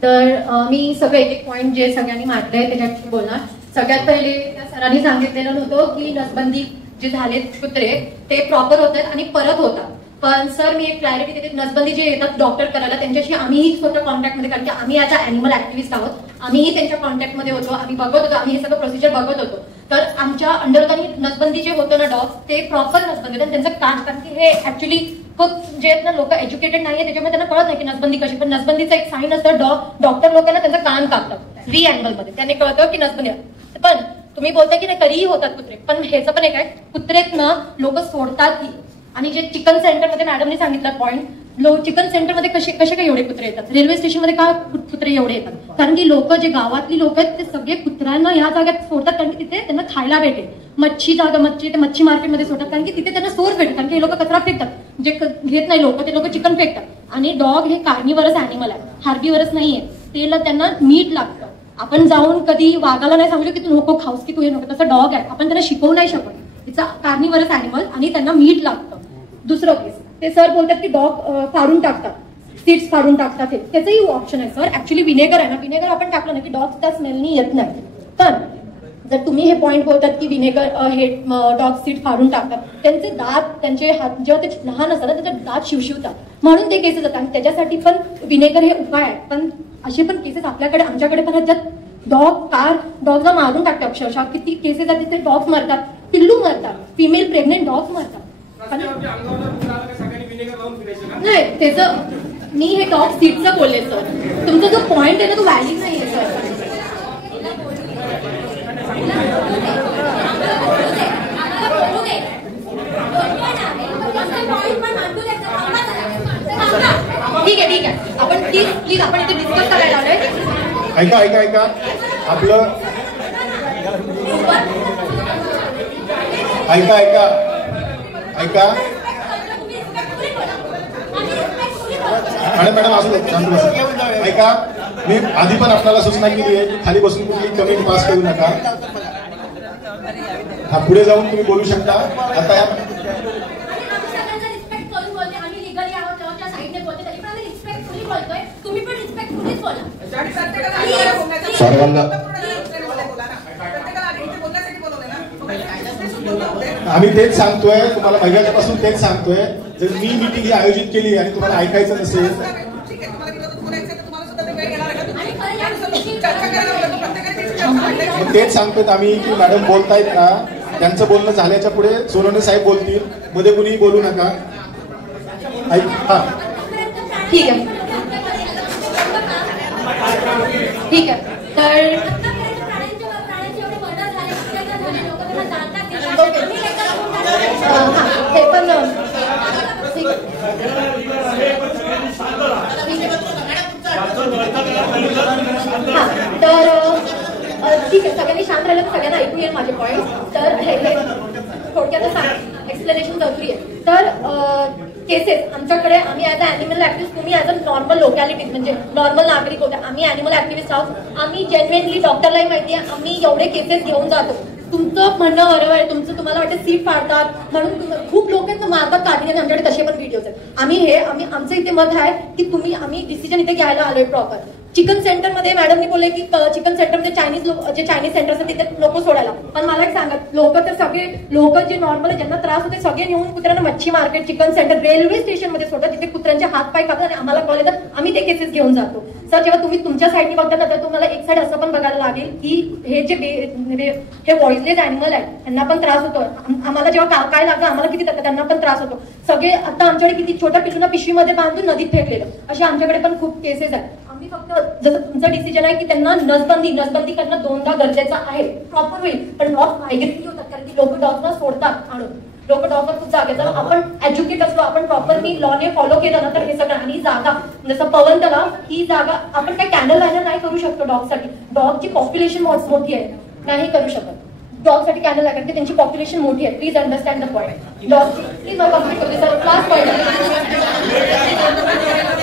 तर मी सगळे एक पॉईंट जे सगळ्यांनी मांडले त्याच्यात बोलणार. सगळ्यात पहिले त्या सरांनी सांगितलेलं नव्हतं की नसबंदी जे झालेत कुत्रे ते प्रॉपर होतात आणि परत होतात. पण सर मी एक क्लॅरिटी देते, नसबंदी जे येतात डॉक्टर करायला त्यांच्याशी आम्हीही स्वतः कॉन्टॅक्टमध्ये, कारण की आम्ही आता अॅनिमल ऍक्टिव्हिस्ट आहोत, आम्हीही त्यांच्या कॉन्टॅक्टमध्ये होतो, आम्ही बघत होतो, आम्ही हे सगळं प्रोसिजर बघत होतो. तर आमच्या अंडरगानी नसबंदी जे होतं ना डॉग ते प्रॉपर नसबंदी होतं. त्यांचं कारण की हे ऍक्च्युली खूप जे आहेत ना लोक एज्युकेटेड नाहीये त्याच्यामुळे त्यांना कळत नाही की नसबंदी कशी. पण नसबंदीचं एक साईन असतं, डॉक्टर लोकांना त्यांचं कान कापतात री अॅनिमलमध्ये, त्यांनी कळतं की नसबंदी. पण तुम्ही बोलताय की नाही कधीही होतात कुत्रे, पण ह्याचं पण एक आहे कुत्रेत ना लोक सोडतात. आणि जे चिकन सेंटरमध्ये मॅडमने सांगितलं पॉईंट, चिकन सेंटरमध्ये कसे काय एवढे कुत्रे येतात, रेल्वे स्टेशनमध्ये का कुत्रे एवढे येतात, कारण की लोक जे गावातली लोक आहेत ते सगळे कुत्र्यांना या जागेत सोडतात कारण की तिथे त्यांना खायला भेटेल. मच्छी मच्छी मार्केटमध्ये सोडतात कारण की तिथे त्यांना सोर्स भेटेल, कारण की हे लोक कचरा फेकतात, जे घेत नाही लोक ते लोक चिकन फेकतात. आणि डॉग हे कार्निवरस अॅनिमल आहे, हार्बिवरस नाहीये, तेला त्यांना मीठ लागतं. आपण जाऊन कधी वाघाला नाही सांगितलं की तू नको खाऊस की तू हे नको, तसं डॉग आहे, आपण त्यांना शिकवू नाही शकत. इट्स अ कार्निवरस अॅनिमल आणि त्यांना मीठ लागतं. दुसरं केस ते सर बोलतात की डॉग फाडून टाकतात, सीड्स फाडून टाकतात, त्याचंही ऑप्शन आहे सर. ऍक्च्युली विनेगर आहे ना, विनेगर आपण टाकलं ना की डॉग त्या स्मेलनी येत नाही. पण जर तुम्ही हे पॉईंट बोलतात की विनेगर हे डॉग सीड फाडून टाकतात, त्यांचे दात त्यांचे हात जेव्हा ते लहान असतात त्यांचे दात शिवशिवतात म्हणून ते केसेस येतात. आणि त्याच्यासाठी पण विनेगर हे उपाय आहे. पण असे पण केसेस आमच्याकडे पण आहेत ज्यात डॉगला मारून टाकतात. अक्षरशः किती केसेस आहेत तिथे डॉग्स मरतात, पिल्लू मरतात, फिमेल प्रेग्नेंट डॉग्स मरतात. नाही त्याचं मी हे डॉग सीटचं बोलले सर, तुमचा जो पॉइंट आहे ना तो व्हॅलिड नाहीये सर. ठीक आहे आपण प्लीज आपण इथे डिस्कस करायला आलोय. ऐका आपलं ऐका मॅडम असं ऐका, मी आधी पण आपल्याला सूचना केली आहे की खाली बसून कुठली कमेंट पास करू नका. हा पुढे जाऊन तुम्ही बोलू शकता. आता सर्वांना आम्ही तेच सांगतोय तुम्हाला, महिन्यापासून तेच सांगतोय. जर मी मीटिंग ही आयोजित केली आणि तुम्हाला ऐकायचं नसेल तेच सांगतोय आम्ही की मॅडम बोलतायत ना, त्यांचं बोलणं झाल्याच्या पुढे सोनवणे साहेब बोलतील, मध्ये कुणीही बोलू नका. ठीक आहे तर हे पण तर ठीक आहे, सगळ्यांनी शांत राहिलं तर सगळ्यांना ऐकू येईल माझे पॉईंट. तर हे थोडक्यात एक्सप्लेनेशन करतोय. तर केसेस आमच्याकडे आम्ही ऍज अ अॅनिमल ऍक्टिव्हिस्ट, तुम्ही ऍज अ नॉर्मल लोकॅलिटी म्हणजे नॉर्मल नागरिक होते, आम्ही अॅनिमल ऍक्टिव्हिस्ट आहोत. आम्ही जेन्युइनली डॉक्टरलाही माहिती आहे, आम्ही एवढे केसेस घेऊन जातो. तुमचं म्हणणं बरोबर आहे, तुम्हाला वाटतं सीट फाडतात म्हणून खूप लोक आहेत मारतात काढणे, आमच्याकडे तसे पण व्हिडिओज आहेत. आमचं इथे मत आहे की आम्ही डिसिजन इथे घ्यायला आलोय प्रॉपर. चिकन सेंटरमध्ये मॅडमनी बोलले की चिकन सेंटरमध्ये जे चायनीज सेंटर्स आहेत तिथे लोक सोडायला. पण मला एक सांगा, लोक तर सगळे लोक जे नॉर्मल ज्यांना त्रास होते सगळे नेऊन कुत्र्यांना मच्छी मार्केट, चिकन सेंटर, रेल्वे स्टेशनमध्ये सोडतात, तिथे कुत्र्यांचे हात पाय कापतात आणि आम्हाला कळलं तर आम्ही ते केसेस घेऊन जातो. सर जेव्हा तुम्ही तुमच्या साईडनी बघता ना तर तुम्हाला एक साईड असं पण बघायला लागेल की हे जे व्हॉइसलेस अॅनिमल आहे त्यांना पण त्रास होतो. आम्हाला जेव्हा काय लागतं आम्हाला किती त्यांना पण त्रास होतो. सगळे आता आमच्याकडे किती छोट्या पिशवीला पिशवीमध्ये बांधून नदीत फेकलेलं, असे आमच्याकडे पण खूप केसेस आहेत. आम्ही फक्त जसं तुमचं डिसिजन आहे की त्यांना नसबंदी करणं 2दा गरजेचं आहे, प्रॉपर होईल. पण डॉग मायग्रेट होतात कारण की लोक डॉगना सोडतात आणून. लोक डॉगवर खूप जागे. जर आपण एज्युकेट असलो, आपण प्रॉपरली लॉने फॉलो केलं ना, तर हे सगळं. आणि जागा जसं पवन तलाव ही जागा आपण काय कॅन्डल लायनर नाही करू शकतो डॉगसाठी. डॉगची पॉप्युलेशन मोठी आहे, नाही करू शकत डॉगसाठी कॅन्डल लायनर, की त्यांची पॉप्युलेशन मोठी आहे. Please understand the point. Dog please complete करते सर. लास्ट पॉईंट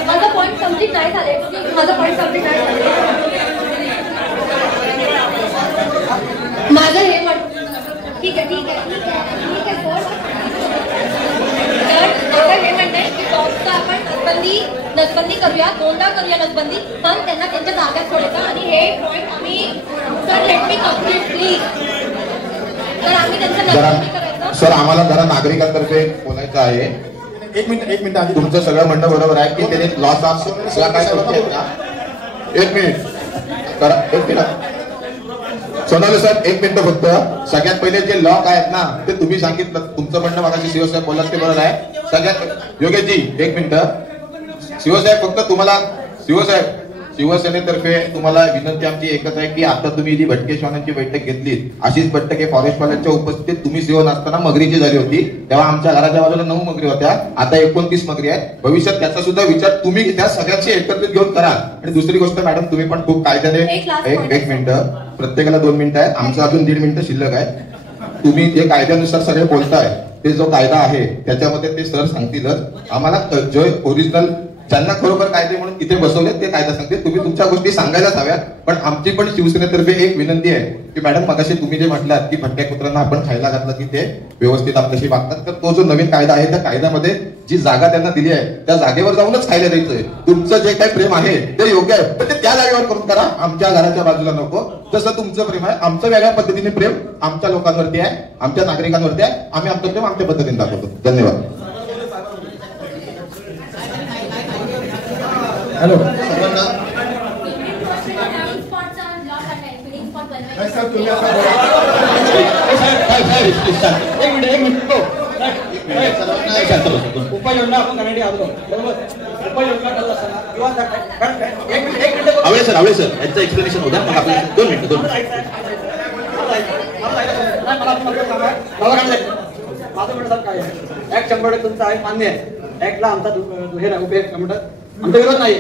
माझा पॉईंट कम्प्लीट नाही झाले. माझा पॉईंट कम्प्लीट नाही झाले. माझं हे म्हण ठीक आहे सर. तर हे म्हणते की डॉगचं आपण नसबंदी करूया, 2दा करूया नसबंदी, पण त्यांना त्यांच्या जाग्यात सोडायचं. आणि हे पॉईंट आम्ही sir let me complete please. तर आम्ही त्यांचं नसबंदी करायचं. सर आम्हाला जरा नागरिकांतर्फे बोलायचं आहे. एक मिनिट आधी तुमचं सगळं म्हणणं बरोबर आहे की त्याने लॉस ऑफ काय करते का. एक मिनिट सोनाली सर, एक मिनिट फक्त. सगळ्यात पहिले जे लॉक आहेत ना ते तुम्ही सांगितलं. तुमचं म्हणणं मागाशी शिवसाहेब बोलत ते बरोबर आहे. सगळ्यात योगेशजी एक मिनिट. शिवसाहेब फक्त तुम्हाला शिवसेनेतर्फे तुम्हाला विनंती आमची एकच आहे की आता तुम्ही जी भटके श्वानांची बैठक घेतली, अशीच बैठक फॉरेस्टवाल्यांच्या उपस्थितीत तुम्ही सीओ नसताना मगरीची झाली होती. तेव्हा आमच्या घराच्या बाजूला 9 मगरी होत्या, आता 29 मगरी आहेत. भविष्यात त्याचा सुद्धा विचार तुम्ही त्या सगळ्यांशी एकत्रित घेऊन करा. आणि दुसरी गोष्ट मॅडम, तुम्ही पण खूप कायद्याने एक मिनिट, प्रत्येकाला 2 मिनिटं आहेत. आमचं अजून 1.5 मिनिटं शिल्लक आहे. तुम्ही जे कायद्यानुसार सगळे बोलताय ते जो कायदा आहे त्याच्यामध्ये ते सर सांगतीलच. आम्हाला जो ओरिजिनल ज्यांना खरोखर कायदे म्हणून इथे बसवले ते कायदा सांगते. तुम्ही तुमच्या गोष्टी सांगायलाच हव्यात. पण आमची पण शिवसेनेतर्फे एक विनंती आहे की मॅडम मगाशी तुम्ही जे म्हटलात की भटक्या कुत्र्यांना आपण खायला घातलं की ते व्यवस्थित आपल्याशी वागतात, तर तो जो नवीन कायदा आहे त्या कायद्यामध्ये जी जागा त्यांना दिली आहे त्या जागेवर जाऊनच खायला द्यायचंय. तुमचं जे काही प्रेम आहे ते योग्य आहे, पण ते त्या जागेवर करून करा, आमच्या घराच्या बाजूला नको. जसं तुमचं प्रेम आहे, आमचं वेगळ्या पद्धतीने प्रेम आमच्या लोकांवरती आहे, आमच्या नागरिकांवरती आहे. आम्ही आमचं प्रेम आमच्या पद्धतीने दाखवतो. धन्यवाद. हॅलो उपाययोजना आपण करण्यासाठी आलो बरोबर. उपाययोजना करत असताना किंवा आवळे सर यांचं एक्सप्लेनेशन होतं. मग आपल्याला 2 मिनिटं माझं म्हणणं काय आहे, ऍक्ट 100% तुमचा आहे, मान्य आहे. ऍक्टला आमचा हे नाही उपयोग म्हणतात, आमचा विरोध नाही.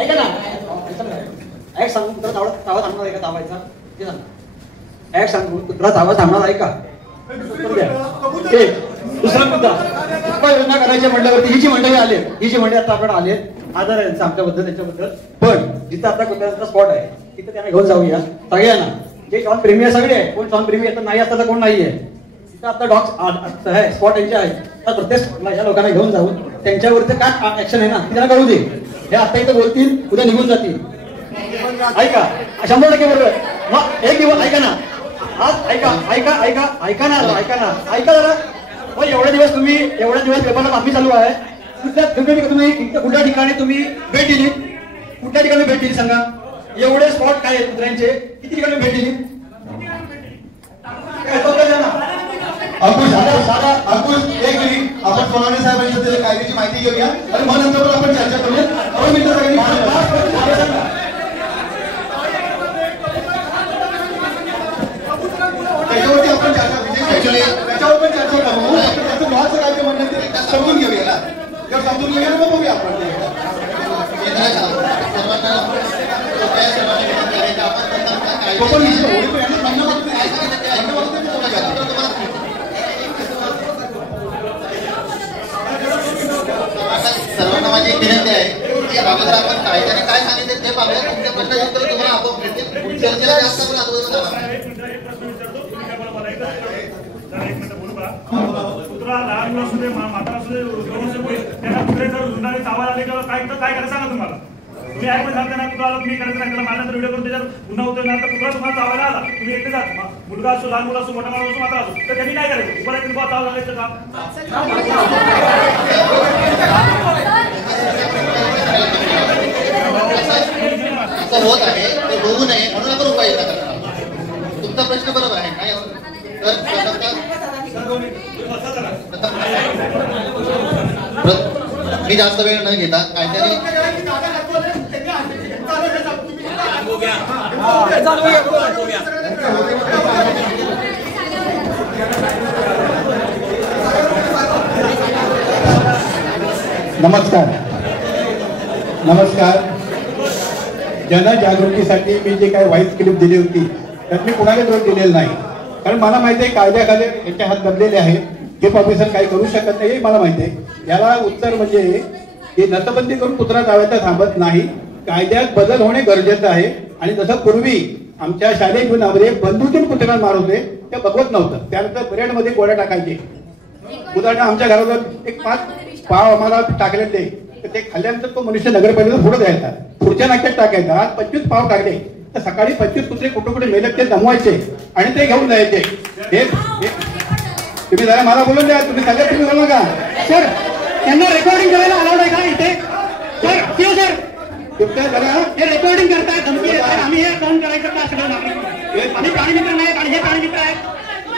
ऐका ना, ऍक्ट सांगून कुत्रा तावा थांबणार आहे का दावायचा ते सांगा. ऍक्ट सांगून कुत्रा तावा थांबणार आहे का. दुसरा मुद्दा, उपाययोजना करायच्या म्हटल्यावरती ही जी मंडळी आले, ही जी मंडळी आता आपण आले, आदर आहे यांचा आमच्याबद्दल त्याच्याबद्दल. पण जिथं आता कुत्र्याचा स्पॉट आहे तिथे त्यांना घेऊन जाऊया सगळ्यांना. जे श्वान प्रेमी आहे सगळे आहे, कोण श्वान प्रेमी आता नाही असता तर कोण नाहीये. तिथं आता डॉग्स आहे, स्पॉट यांचे आहे, तर प्रत्येक स्पॉटला या लोकांना घेऊन जाऊन त्यांच्यावरती काय ऍक्शन आहे ना ती त्यांना कळू दे. हे आता इथं बोलतील, उद्या निघून जातील. ऐका 100% बरोबर. मग एक दिवस ऐका ना, आज ऐका ना जरा. मग एवढे दिवस पेपरला बातमी चालू आहे. कुठल्या ठिकाणी तुम्ही भेट दिली, कुठल्या ठिकाणी भेट दिली सांगा. एवढे स्पॉट काय आहेत कुत्र्यांचे, किती ठिकाणी भेट दिली. अंकुश एक मिनिट, आपण सोनावणे साहेबांच्या कायद्याची माहिती घेऊया आणि मग नंतर आपण चर्चा करूया. त्याच्यावरती आपण चर्चा त्याच्यावर पण चर्चा करू. त्याचं महत्व काय ते म्हणणं ते समजून घेऊया ना. जर समजून घेऊया मग बघूया आपण. सर्वांना माझी एक विनंती आहे की अगोदर आपण कायद्याने काय सांगितले ते पाहूया. तुमच्या प्रश्नाची उत्तर तुम्हाला आपोआप मिळतील. चर्चेला जास्त करून कुत्रा लहान मुलं असू दे, म्हातारा असू दे, त्यांना कुत्रे जर झुंडाने चावायला आले तर काय करायला सांगा तुम्हाला. तुम्ही ऐकून सांगता ना कुत्रा आला तुम्ही करायचं नाही, त्याला माझ्या व्हिडिओ करून त्याच्यावर गुन्हा होतोय ना, तर कुत्रा तुम्हाला चावायला आला, तुम्ही एकटे जात, मुलगा असो, लहान मुलं असो, मोठा माणूस असो, म्हातारा असो, तर त्यांनी काय करायचं. बरं तुम्हाला चावा लागायचं का. असं होत आहे ते होऊ नये म्हणून आपण उपाययोजना करणार. तुमचा प्रश्न बरोबर आहे काय. मी जास्त वेळ न घेता कायद्याने नमस्कार. जनजागृतीसाठी मी जे काही व्हाईस क्लिप दिली होती त्यात मी कुणाला दोष दिलेला नाही, कारण मला माहिती आहे कायद्याखाली याचे हात दबलेले आहेत. चीफ ऑफिसर काही करू शकत नाही हे मला माहिती आहे. याला उत्तर म्हणजे ही नसबंदी करून पुतळा जाळायला थांबत नाही. कायद्यात बदल होणे गरजेचं आहे. आणि जसं पूर्वी आमच्या शालेय जीवनामध्ये बंदुकीन पुतळा मारवते ते बघवत नव्हतं. त्यानंतर ब्रेडमध्ये गोळ्या टाकायचे. उदाहरण आमच्या घरावर एक 5 पाव आम्हाला टाकलेले ते खाल्ल्यानंतर तो मनुष्य नगरपालिकेला पुढे द्यायचा, पुढच्या नाक्यात टाकायचा. आज 25 पाव टाकले तर सकाळी 25 कुत्रे कुठे कुठे मेले ते जमवायचे आणि ते घेऊन जायचे. हे तुम्ही जरा मला बोलून द्या. तुम्ही सगळ्यात तुम्ही बोलू नका सर. त्यांना रेकॉर्डिंग करायला अलाउड आहे का इथे सर? सर तुमच्या जरा हे रेकॉर्डिंग करताय, धमकी देताय. आम्ही हे सहन करायचं का? सगळं नागरिक आम्ही प्राणीमित्र नाहीत आणि हे प्राणीमित्र आहेत.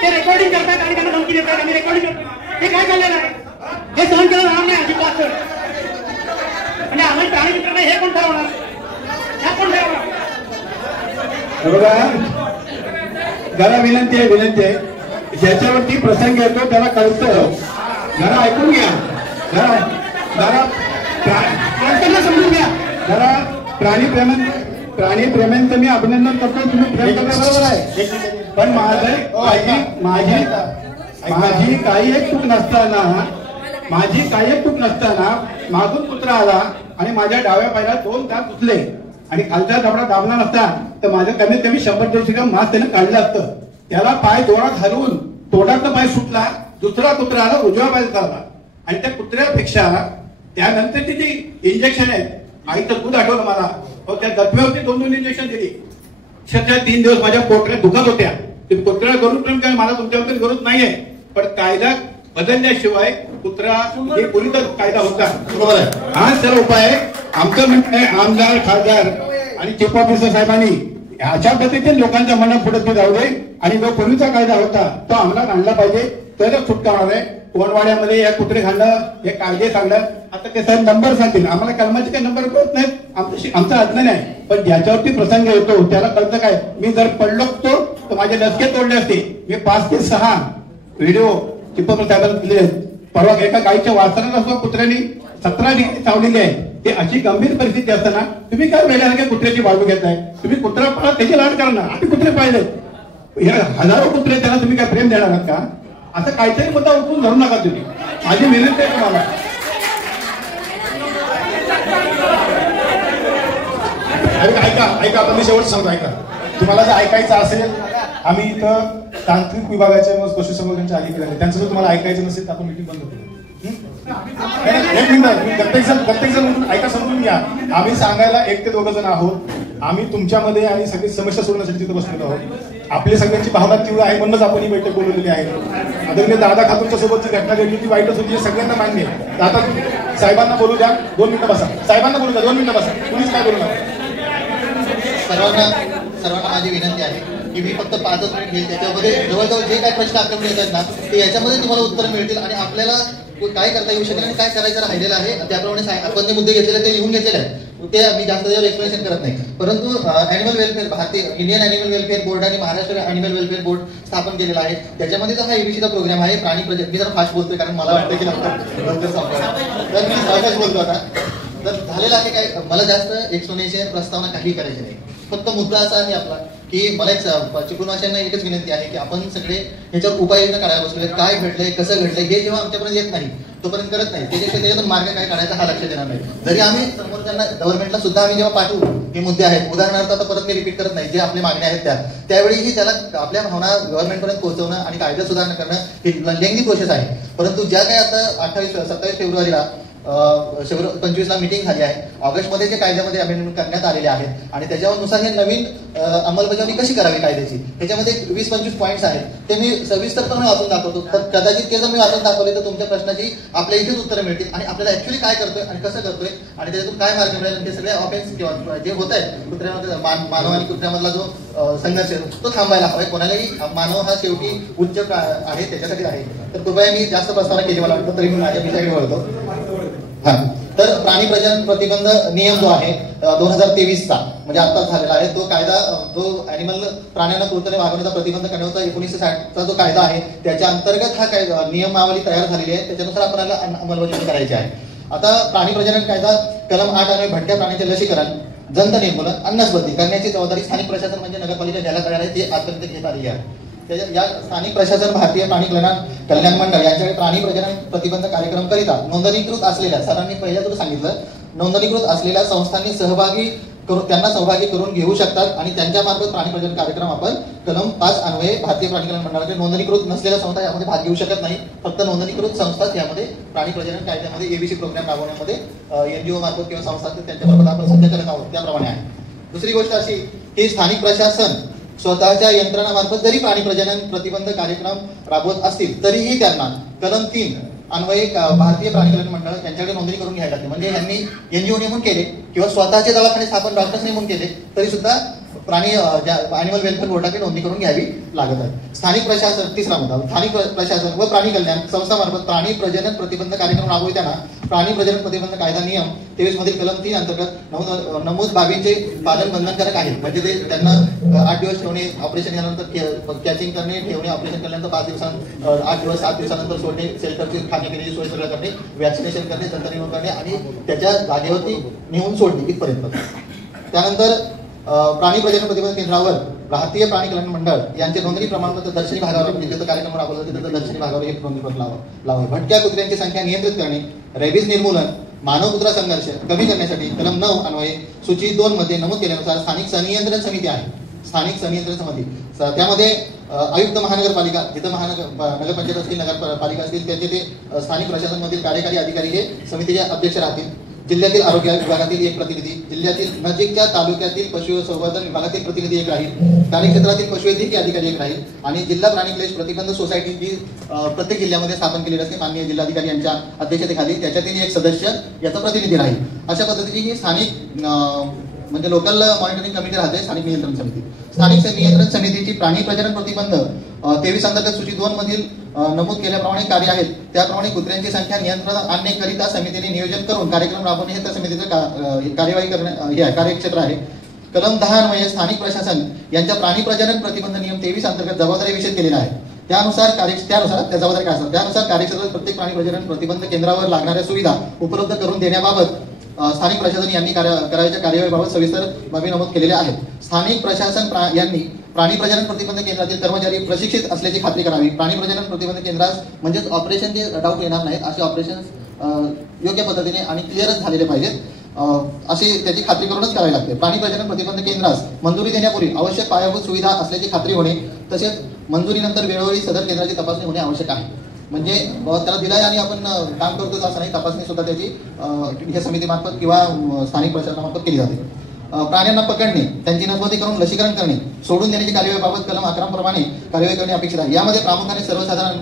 ते रेकॉर्डिंग करतायत आणि त्यांना धमकी देतायत. आम्ही रेकॉर्डिंग करतो. हे काय चाललेलं आहे? हे सहन केलं राहणार नाही अजिबात सर. म्हणजे आम्ही प्राणीमित्र नाही हे कोण ठरवणार? ह्या कोण ठरवणार? जरा विनंती आहे ज्याच्यावरती प्रसंग येतो त्याला कळतं. जरा ऐकून घ्या. जरा समजून घ्या. जरा प्राणी प्रेमांचं मी अभिनंदन करतो. तुम्ही प्रेम करणं बरोबर आहे, पण माझी काही एक चूक नसताना मागून कुत्रा आला आणि माझ्या डाव्या पायाला 2 दात उचले आणि खालचा जबडा दाबला नसता तर माझं कमीत कमी 100-150 ग्राम मांस त्यानं काढलं असतं. त्याला पाय जोरात हलवून तोंडाचा पाय सुटला. दुसरा कुत्रा आला उजव्या पाय चालला आणि त्या कुत्र्यापेक्षा त्यानंतरची जी इंजेक्शन आहेत, आईचं दूध आठवलं मला. त्या जखमेवरती 2 इंजेक्शन दिली. अक्षरशः 3 दिवस माझ्या पोटऱ्यात दुखत होत्या. ते कुत्र्याला करून प्रेम काय मला तुमच्याबद्दल गरज नाहीये, पण कायदा बदलल्याशिवाय कुत्रा हे पूर्वीचाच कायदा होता. बरोबर आहे. हा सर्व उपाय आमचं म्हणणं आहे. आमदार, खासदार आणि चीफ ऑफिसर साहेबांनी अशा पद्धतीने लोकांच्या मनात पुढे जाऊ दे आणि जो पूर्वीचा कायदा होता तो अंमलात आणला पाहिजे, तरच सुटका होणार आहे. कोणवाड्यामध्ये या कुत्रे खाल्लं, हे कायदे सांगलं. आता ते साहेब नंबर सांगतील. आम्हाला कलमाचे काही नंबर कळत नाहीत, आमचं अज्ञान आहे. पण ज्याच्यावरती प्रसंग येतो त्याला कळतं काय. मी जर पडलो तर माझे डसके तोडले असते. मी 5 ते 6 व्हिडिओ चीफ ऑफिसर साहेबांना दिले आहेत. परवा एका गाईच्या वासराला सुद्धा कुत्र्यांनी 17 डिग्री चावलेली आहे. हे अशी गंभीर परिस्थिती असताना तुम्ही काय वेळेला कुत्र्याची बाजू घेताय? तुम्ही कुत्रा पाळा, त्याची लाड करणार. आम्ही कुत्रे पाहिले, हजारो कुत्रे, त्यांना तुम्ही काय प्रेम देणार आहात का? असं काहीतरी मुद्दा उठून धरू नका तुम्ही. माझी विनंती आहे तुम्हाला. ऐका आपण मी शेवट सांगतो. ऐका, तुम्हाला जर ऐकायचं असेल, आम्ही इथं तांत्रिक विभागाच्या पशुसंवर्धनच्या अधिकारी त्यांचं जर तुम्हाला ऐकायचं नसेल तर आपण मीटिंग बंद करू. एक मिनिट, प्रत्येक जण ऐका, समजून घ्या. आम्ही सांगायला 1 ते 2 जण आहोत. आम्ही तुमच्यामध्ये आणि सगळी समस्या सोडवण्यासाठी तिथे बसलेलो आहोत. आपली सगळ्यांची भावना तीव्र आहे म्हणूनच आपण ही बैठक बोलवलेली आहे. आदरणीय दादा खातूरच्या सोबत जी घटना घडली ती वाईटच होती, सगळ्यांना मान्य आहे. आता साहेबांना बोलू द्या, 2 मिनिटं बसा. साहेबांना बोलू द्या, 2 मिनिटं बसा. तुम्हीच काय बोलू नका. सर्वांना माझी विनंती आहे की मी फक्त 5 मिनिट घेईल. त्याच्यामध्ये जवळजवळ जे काही प्रश्न आपल्याकडे येतात ना ते याच्यामध्ये तुम्हाला उत्तर मिळतील आणि आपल्याला काय करता येऊ शकेल आणि काय करायचं राहिलेलं आहे त्याप्रमाणे आपण जे मुद्दे घेतलेले ते लिहून घेतलेले आहेत. ते मी जास्त त्यावर एक्सप्लेनेशन करत नाही. परंतु अॅनिमल वेलफेअर भारतीय इंडियन अॅनिमल वेलफेअर बोर्ड आणि महाराष्ट्र अॅनिमल वेलफेअर बोर्ड स्थापन केलेला आहे. त्याच्यामध्ये जो हा एबीसीचा प्रोग्राम आहे प्राणी प्रोजेक्ट. मी जरा फास्ट बोलतोय कारण मला वाटतं की लवकर संपणार, तर मी फास्ट बोलतो आता. तर झालेलं आहे काय, मला जास्त एक्सप्लेनेशन प्रस्तावना काही करायची नाही. फक्त मुद्दा असा आहे आपला की मला चिपळूणवासियांना एकच विनंती आहे की आपण सगळे ह्याच्यावर उपाययोजना करायला बसलोय. काय घडलंय, कसं घडलंय हे जेव्हा आमच्यापर्यंत येत नाही तोपर्यंत करत नाही. त्याच्यातून मार्ग काय काढायचा हा लक्षात येणार नाही. जरी आम्ही समोरच्यांना गव्हर्नमेंटला सुद्धा आम्ही जेव्हा पाठवू हे मुद्दे आहेत, उदाहरणार्थ आता परत मी रिपीट करत नाही, जे आपल्या मागण्या आहेत त्यावेळीही त्याला आपल्या भावना गव्हर्नमेंटपर्यंत पोहोचवणं आणि कायदा सुधारणा करणं ही लेंदी प्रोसेस आहे. परंतु ज्या काही आता 27 फेब्रुवारीला 25 ला मीटिंग झाली आहे. ऑगस्टमध्ये जे कायद्यामध्ये अमेंडमेंट करण्यात आलेले आहेत आणि त्याच्यानुसार हे नवीन अंमलबजावणी कशी करावी कायद्याची, त्याच्यामध्ये 20-25 पॉईंट्स आहेत. ते मी सविस्तरपणे वाचून दाखवतो. तर कदाचित ते जर मी वाचून दाखवले तर तुमच्या प्रश्नाची आपल्या इथेच उत्तरं मिळतील आणि आपल्याला ऍक्च्युअली काय करतोय आणि कसं करतोय आणि त्याच्यातून काय मार्ग मिळेल. ते सगळे ऑफेन्स किंवा जे होत आहे कुत्र्यामध्ये मानव आणि कुत्र्यामधला जो संघर्ष तो थांबायला हवाय. कोणालाही मानव हा शेवटी उच्च आहे त्याच्यासाठी आहे. तर कृपया मी जास्त प्रस्तावना केली मला वाटतं, तरी मी माझ्या विषयाकडे वळतो. हा तर प्राणी प्रजनन प्रतिबंध नियम जो आहे 2023चा म्हणजे आत्ताच झालेला आहे तो कायदा, जो अॅनिमल प्राण्यांना क्रूरतेने वागवण्याचा प्रतिबंध करण्याचा 1960चा जो कायदा आहे त्याच्या अंतर्गत हा कायदा नियमावली तयार झालेली आहे. त्याच्यानुसार आपल्याला अंमलबजावणी करायची आहे. आता प्राणी प्रजनन कायदा कलम 8 आणि भटक्या प्राण्यांचे लसीकरण, जंत निर्मूलन, अन्नसबंदी करण्याची जबाबदारी स्थानिक प्रशासन म्हणजे नगरपालिका घ्यायला तयार आहे, ती आजपर्यंत घेत आलेली आहे. या स्थानिक प्रशासन भारतीय प्राणी कल्याण मंडळ यांच्याकडे प्राणी प्रजनन प्रतिबंध कार्यक्रम करिता नोंदणीकृत असलेल्या, सरांनी पहिल्या तुला सांगितलं, नोंदणीकृत असलेल्या संस्थांनी त्यांना सहभागी करून घेऊ शकतात आणि त्यांच्यामार्फत प्राणी प्रजनन कार्यक्रम आपण कलम 5 अन्वये भारतीय प्राणी कल्याण मंडळाचे नोंदणीकृत नसलेल्या संस्था यामध्ये भाग घेऊ शकत नाही. फक्त नोंदणीकृत संस्थाच यामध्ये प्राणी प्रजनन कायद्यामध्ये एबीसी प्रोग्राम राबवण्यामध्ये एनजीओ मार्फत किंवा संस्था त्यांच्यामार्फत आपण सध्या करत आहोत त्याप्रमाणे आहे. दुसरी गोष्ट अशी की स्थानिक प्रशासन स्वतःच्या यंत्रणामार्फत जरी प्राणी प्रजनन प्रतिबंध कार्यक्रम राबवत असतील तरीही त्यांना कलम 3 अन्वये भारतीय प्राणी कल्याण मंडळ यांच्याकडे नोंदणी करून घ्यायला लागते. म्हणजे यांनी एनजीओ नेमून केले किंवा स्वतःचे दवाखाने स्थापन डॉक्टर्स नेमून केले तरी सुद्धा प्राणी अॅनिमल वेलफेअर बोर्डाकडे नोंदणी करून घ्यावी लागत आहे. स्थानिक प्रशासन, तिसरा मुद्दा, स्थानिक प्रशासन व प्राणी कल्याण संस्थामार्फत प्राणी प्रजनन प्रतिबंध कार्यक्रम राबविताना प्राणी प्रजनन प्रतिबंध कायदा नियम 23 मधील कलम 3 अंतर्गत नमूद बाबींचे पालन बंधनकारक आहे. म्हणजे ते त्यांना 8 दिवस ठेवणे, ऑपरेशन झाल्यानंतर कॅचिंग करणे, ठेवणे, ऑपरेशन केल्यानंतर 5 दिवसांनंतर 8 दिवस 7 दिवसानंतर सोडणे, शेल्टरची खाण्यापिण्याची सोय सगळं करणे, वॅक्सिनेशन करणे, जंत निर्मूलन करणे आणि त्याच्या जागेवरती नेऊन सोडणे इथपर्यंत. त्यानंतर प्राणी प्रजनन प्रतिबंध केंद्रावर भारतीय प्राणी कल्याण मंडळ यांचे नोंदणी प्रमाणपत्र दर्शनी भागावर जिथे कार्यक्रम राबवला तिथे दर्शनी भागावर एक नोंदणीपत्र लावावे. भटक्या कुत्र्यांची संख्या नियंत्रित करणे, रेबीज निर्मूलन, मानव कुत्रा संघर्ष कमी करण्यासाठी कलम 9 अन्वये सूची 2 मध्ये नमूद केल्यानुसार स्थानिक संनियंत्रण समिती आहे. स्थानिक संनियंत्रण समिती त्यामध्ये आयुक्त महानगरपालिका, जिथं नगरपंचायत असतील, नगरपालिका असतील त्याचे ते स्थानिक प्रशासन मधील कार्यकारी अधिकारी हे समितीचे अध्यक्ष राहतील. जिल्ह्यातील आरोग्य विभागातील एक प्रतिनिधी, जिल्ह्यातील नजीकच्या तालुक्यातील पशुसंवर्धन विभागातील प्रतिनिधी एक राहील, कार्यक्षेत्रातील पशुवैद्यकीय अधिकारी एक राहील आणि जिल्हा प्राणी क्लेश प्रतिबंध सोसायटी जी प्रत्येक जिल्ह्यामध्ये स्थापन केलेली असते माननीय जिल्हाधिकारी यांच्या अध्यक्षतेखाली त्याच्यातील एक सदस्य याचा प्रतिनिधी राहील. अशा पद्धतीची ही स्थानिक म्हणजे लोकल मॉनिटरिंग कमिटी राहते, स्थानिक नियंत्रण समिती. स्थानिक नियंत्रण समितीची प्राणी प्रजनन प्रतिबंध 23 अंतर्गत सूची 2 मधील नमूद केल्याप्रमाणे कार्य आहेत. त्याप्रमाणे कुत्र्यांची संख्या नियंत्रणात आणण्याकरिता समितीने नियोजन करून कार्यक्रम राबवणे हे त्या समितीचं कार्यवाही करणे हे कार्यक्षेत्र आहे. कलम 10 अन्वये स्थानिक प्रशासन यांच्या प्राणी प्रजनन प्रतिबंध नियम 23 अंतर्गत जबाबदारी विषय केलेला आहे. त्यानुसार त्या जबाबदारी काय असतात त्यानुसार कार्यक्षेत्रात प्रत्येक प्राणी प्रजनन प्रतिबंध केंद्रावर लागणाऱ्या सुविधा उपलब्ध करून देण्याबाबत स्थानिक प्रशासन यांनी करायच्या कार्यवाहीबाबत सविस्तर बाबी नमूद केलेल्या आहेत. स्थानिक प्रशासन यांनी प्राणी प्रजनन प्रतिबंध केंद्रातील कर्मचारी प्रशिक्षित असल्याची खात्री करावी. प्राणी प्रजनन प्रतिबंध केंद्रास म्हणजेच ऑपरेशनचे डाऊट येणार नाहीत असे ऑपरेशन योग्य पद्धतीने आणि क्लिअरच झालेले पाहिजेत अशी त्याची खात्री करूनच करावी लागते. प्राणी प्रजनन प्रतिबंध केंद्रास मंजुरी देण्यापूर्वी आवश्यक पायाभूत सुविधा असल्याची खात्री होणे तसेच मंजुरीनंतर वेळोवेळी सदर केंद्राची तपासणी होणे आवश्यक आहे. म्हणजे त्याला दिलाय आणि आपण काम करतो असं नाही, तपासणी सुद्धा त्याची या समितीमार्फत किंवा स्थानिक प्रशासनामार्फत केली जाते. प्राण्यांना पकडणे, त्यांची नसबंदी करून लसीकरण करणे, सोडून देण्याची कार्यवाहीबाबत कलम 11 प्रमाणे कार्यवाही करणे अपेक्षित आहे. यामध्ये प्रामुख्याने सर्वसाधारण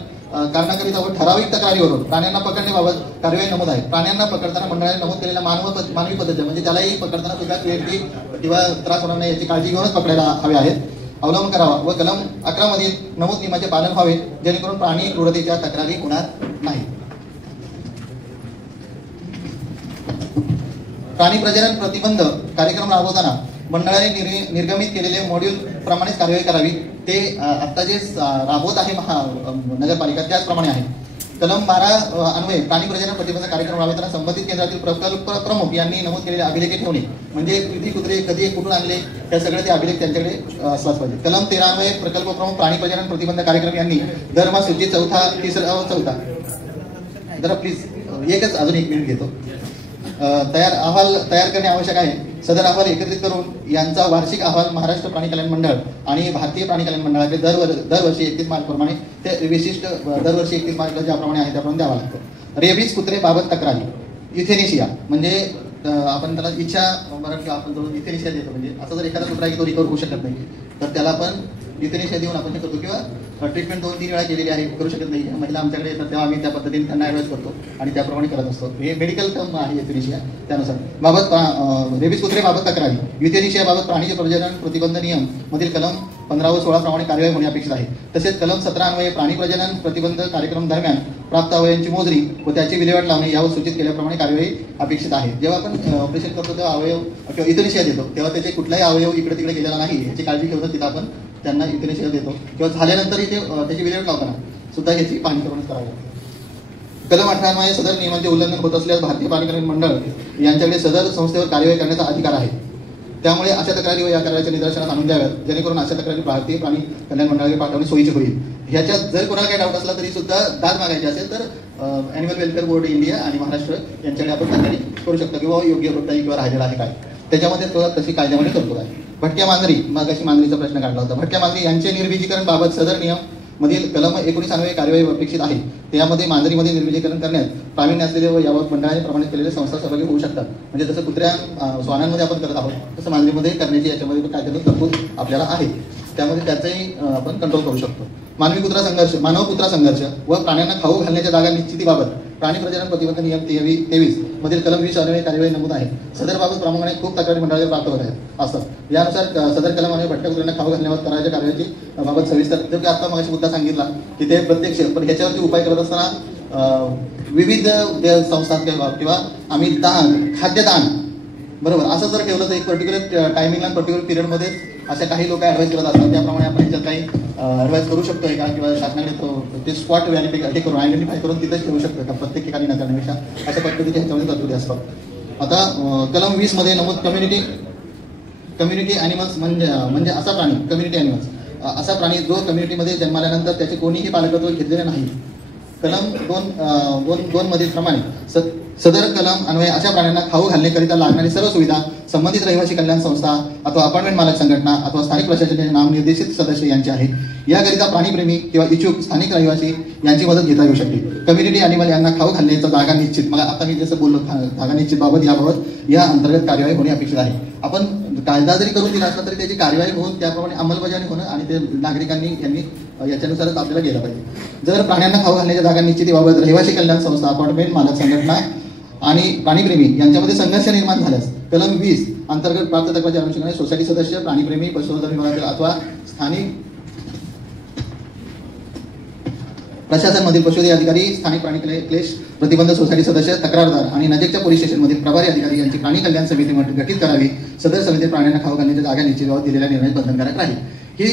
कारणाकरिता व ठराविक तक्रारीवरून प्राण्यांना पकडण्याबाबत कार्यवाही नमूद आहे. प्राण्यांना पकडताना मंडळाने नमूद केलेल्या मानवी पद्धती म्हणजे त्यालाही पकडताना सुद्धा क्लिअरिटी किंवा त्रास होणार नाही याची काळजी घेऊनच पकडायला हवे आहेत, अवलंबन करावा व कलम 11 मधील नमूद नियमाचे पालन व्हावे जेणेकरून प्राणी क्रूरतेच्या तक्रारी होणार नाही. प्राणी प्रजनन प्रतिबंध कार्यक्रम राबवताना मंडळाने निर्गमित केलेले मॉड्यूल प्रमाणेच कार्यवाही करावी. ते आता जे राबवत आहे नगरपालिका त्याचप्रमाणे आहे. कलम 12 अन्वये प्राणी प्रजनन प्रतिबंध कार्यक्रम राबवताना संबंधित केंद्रातील प्रकल्प प्रमुख यांनी नमूद केलेले अभिलेख ठेवणे म्हणजे किती कुत्रे कधी कुठून आणले त्या सगळे ते अभिलेख त्यांच्याकडे असलाच पाहिजे. कलम 13 अन्वये प्रकल्प प्रमुख प्राणी प्रजनन प्रतिबंध कार्यक्रम यांनी दरमासूची चौथा जरा प्लीज एकच अजून 1 मिनिट घेतो. अहवाल तयार करणे आवश्यक आहे. सदर अहवाल एकत्रित करून यांचा वार्षिक अहवाल महाराष्ट्र प्राणी कल्याण मंडळ आणि भारतीय प्राणी कल्याण मंडळाकडे दरवर्षी 31 मार्च प्रमाणे ते विशिष्ट दरवर्षी 31 मार्चला ज्याप्रमाणे आहे त्याप्रमाणे द्यावा लागतो. रेबीज कुत्रे बाबत तक्रारी, युथेनेशिया म्हणजे आपण त्याला इच्छा मरण किंवा आपण जो युथेनेशिया देतो म्हणजे असं जर एखादा कुत्रा की तो रिकवर होऊ शकत नाही तर त्याला आपण युथेनेशिया देऊन आपण हे करतो किंवा ट्रीटमेंट 2-3 वेळा केलेली आहे, करू शकत नाही महिला आमच्याकडे येतात तेव्हा आम्ही त्या पद्धतीने त्यांना ॲडवाइस करतो आणि त्याप्रमाणे करत असतो. हे मेडिकल टर्म आहे युथेनेशिया. त्यानुसार बाबत रेबीज कुत्रे बाबत तक्रारी, युथेनेशिया बाबत प्राणी प्रजनन प्रतिबंध नियम मधील कलम 15 व 16 प्रमाणे कार्यवाही होणे अपेक्षित आहे. तसेच कलम 17 अन्वये प्राणी प्रजनन प्रतिबंध कार्यक्रम दरम्यान प्राप्त अवयवांची मोजणी व त्याची विल्हेवाट लावणे यावर सूचित केल्याप्रमाणे कार्यवाही अपेक्षित आहे. जेव्हा आपण ऑपरेशन करतो तेव्हा अवयव किंवा इथेनेशिया देतो तेव्हा त्याचे कुठलाही अवयव इकडे तिकडे गेलेला नाही याची काळजी ठेवतो. तिथं आपण त्यांना इथेनेशिया देतो किंवा झाल्यानंतर इथे त्याची विल्हेवाट लावताना सुद्धा याची पाहणी करूनच करावी लागते. कलम 18 अन्वये सदर नियमांचे उल्लंघन होत असल्यास भारतीय प्राणी कल्याण मंडळ यांच्याकडे सदर संस्थेवर कार्यवाही करण्याचा अधिकार आहे. त्यामुळे अशा तक्रारी व या कार्याच्या निदर्शनास आणून द्याव्यात जेणेकरून अशा तक्रारी भारतीय प्राणी कल्याण मंडळाकडे पाठवणे सोयीचे होईल. ह्याच्यात जर कोणाला काही डाऊट असला तरी सुद्धा दाद मागायची असेल तर ॲनिमल वेलफेअर बोर्ड इंडिया आणि महाराष्ट्र यांच्याकडे आपण तक्रारी करू शकतो किंवा योग्य वृत्ताई किंवा राहिलेला आहे काय त्याच्यामध्ये तो तशी कायद्यामध्ये तरतूद आहे. भटक्या मांजरी मागाशी मांजरीचा प्रश्न काढला होता. भटक्या मांजरी यांचे निर्बीजीकरण बाबत सदर नियम मधील कलम 19 अन्वये कार्यवाही अपेक्षित आहे. त्यामध्ये मांजरीमध्ये निर्बीजीकरण करण्यात प्रावीण्य असलेले व याबाबत मंडळाने प्रमाणित केलेले संस्था सहभागी होऊ शकतात. म्हणजे जसं कुत्र्या श्वानांमध्ये आपण करत आहोत तसं मांजरीमध्ये करण्याची याच्यामध्ये कायद्यातून तरतूद आपल्याला आहे. त्यामध्ये त्याचाही आपण कंट्रोल करू शकतो. मानवी कुत्रा संघर्ष मानव कुत्रा संघर्ष व प्राण्यांना खाऊ घालण्याच्या जागा निश्चितीबाबत प्राणी प्रजनन प्रतिबंध नियम 23 मधील कलम 20 अन्वये कार्यवाही नमूद आहे. सदर बाबत प्रामुख्याने खूप तक्रारी मंडळाला प्राप्त होत आहेत असतात. यानुसार सदर कलम अन्वये भटक्या कुत्र्यांना खाऊ घालण्यावर करायच्या कार्यवाहीची बाबत सविस्तर जो की आता मगाशी मुद्दा सांगितला की ते प्रत्यक्ष पण ह्याच्यावरती उपाय करत असताना विविध संस्था किंवा आम्ही दान खाद्यदान बरोबर असं जर ठेवलं तर एक पर्टिक्युलर टायमिंगला पर्टिक्युलर पिरियडमध्ये अशा काही लोक ॲडवाईस करत असतात. त्याप्रमाणे आपण ह्याच्यात काही ॲडवाईस करू शकतोय का किंवा शासनाने ते स्पॉट व्हॅलिफाय करून आयडेंटिफाय करून तिथेच ठेवू शकतो का प्रत्येक ठिकाणी न करण्यापेक्षा अशा पद्धतीच्या ह्याच्यामध्ये तरतुदी असतात. आता कलम 20 मध्ये नमूद कम्युनिटी ॲनिमल्स म्हणजे असा प्राणी कम्युनिटी ॲनिमल्स असा प्राणी जो कम्युनिटीमध्ये जन्माल्यानंतर त्याचे कोणीही पालकत्व घेतलेले नाही. कलम 2 मधील प्रमाणे सदर कलम अन्वये अशा प्राण्यांना खाऊ घालण्याकरिता लागणारी सर्व सुविधा संबंधित रहिवासी कल्याण संस्था अथवा अपार्टमेंट मालक संघटना अथवा स्थानिक प्रशासनाचे नामनिर्देशित सदस्य यांचे आहे. याकरिता प्राणीप्रेमी किंवा इच्छुक स्थानिक रहिवासी यांची मदत घेता येऊ शकते. कम्युनिटी ॲनिमल यांना खाऊ घालण्याचा जागा निश्चित मला आता मी जसं बोललो जागा निश्चित बाबत याबाबत या अंतर्गत कार्यवाही होणे अपेक्षित आहे. आपण कायदा जरी करून दिला असला तरी त्याची कार्यवाही होऊन त्याप्रमाणे अंमलबजावणी होणं आणि ते नागरिकांनी यांनी याच्यानुसारच आपल्याला गेलं पाहिजे. जर प्राण्यांना खाऊ घालण्याच्या जागा निश्चितीबाबत रहिवासी कल्याण संस्था अपार्टमेंट मालक संघटना आणि प्राणीप्रेमी यांच्यामध्ये संघर्ष निर्माण झाल्यास कलम 20 अंतर्गत प्राप्त तक्रारीच्या अनुषंगाने सोसायटी सदस्य प्राणीप्रेमी पशुधन विभागातील अथवा स्थानिक प्रशासनमधील पशुधन अधिकारी स्थानिक प्राणी क्लेश प्रतिबंध सोसायटी सदस्य तक्रारदार आणि नजीकच्या पोलीस स्टेशनमधील प्रभारी अधिकारी यांची प्राणी कल्याण समिती गठीत करावी. सदर समिती प्राण्यांना खाऊ घालण्याच्या जागा निश्चितीबाबत दिलेल्या निर्णय बंधनकारक राहील. ही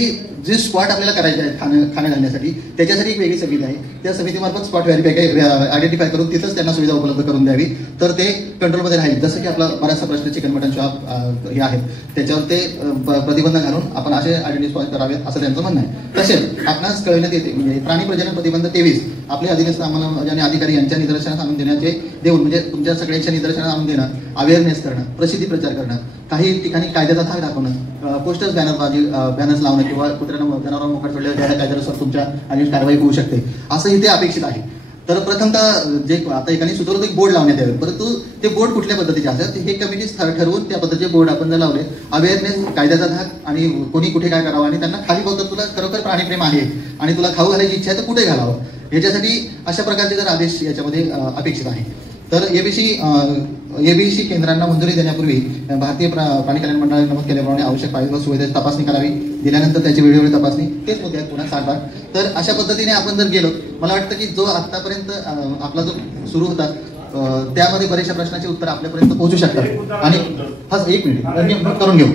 जी स्पॉट आपल्याला करायचे आहेत खाणे घालण्यासाठी त्याच्यासाठी एक वेगळी समिती आहे. त्या समितीमार्फत स्पॉट व्हेरिफाय आयडेंटिफाय करून तिथंच त्यांना सुविधा उपलब्ध करून द्यावी तर ते कंट्रोलमध्ये राहील. जसं की आपला बराचसा प्रश्न चिकन मटन शॉप हे आहेत त्याच्यावर ते प्रतिबंध घालून आपण असे आयडेंटिफाय करावेत असं त्यांचं म्हणणं आहे. तसेच आपणास कळविण्यात येते म्हणजे प्राणी प्रजनन प्रतिबंध 23 आपले अधीनस्थ आम्हाला अधिकारी यांच्या निदर्शनास आणून देण्याचे देऊन म्हणजे तुमच्या सगळ्यांच्या निदर्शनास आणून देणं अवेअरनेस करणं प्रसिद्धी प्रचार करणं काही ठिकाणी कायद्याचा धाक दाखवणं पोस्टर्स बॅनर्स लावणं किंवा कुत्र्यांना जनावरांना मोकाट सोडलेल्या ज्या कायद्यानुसार तुमच्या आणि कारवाई होऊ शकते असं इथे अपेक्षित आहे. तर प्रथमतः जे आता एकाने सुचवलं एक बोर्ड लावण्यात यावे परंतु ते बोर्ड कुठल्या पद्धतीचे असतात हे कमिटी ठरवून त्या पद्धतीचे बोर्ड आपण जर लावले अवेअरनेस कायद्याचा धाक आणि कोणी कुठे काय करावं आणि त्यांना खाली बघतात तुला खरोखर प्राणीप्रेम आहे आणि तुला खाऊ घालायची इच्छा आहे तर कुठे घालावं याच्यासाठी अशा प्रकारचे जर आदेश याच्यामध्ये अपेक्षित आहे. तर एबीसी केंद्रांना मंजुरी देण्यापूर्वी भारतीय प्राणी कल्याण मंडळाने नमूद केल्याप्रमाणे आवश्यक पायाभूत सुविधेची तपासणी करावी. दिल्यानंतर त्याची वेळोवेळी तपासणी तेच मुद्दे आहेत पुन्हा 60 तर अशा पद्धतीने आपण जर गेलो मला वाटतं की जो आतापर्यंत आपला जो सुरू होता त्यामध्ये बरेचशा प्रश्नाचे उत्तर आपल्यापर्यंत पोहोचू शकतात. आणि हा एक मिनिट नोट करून घेऊ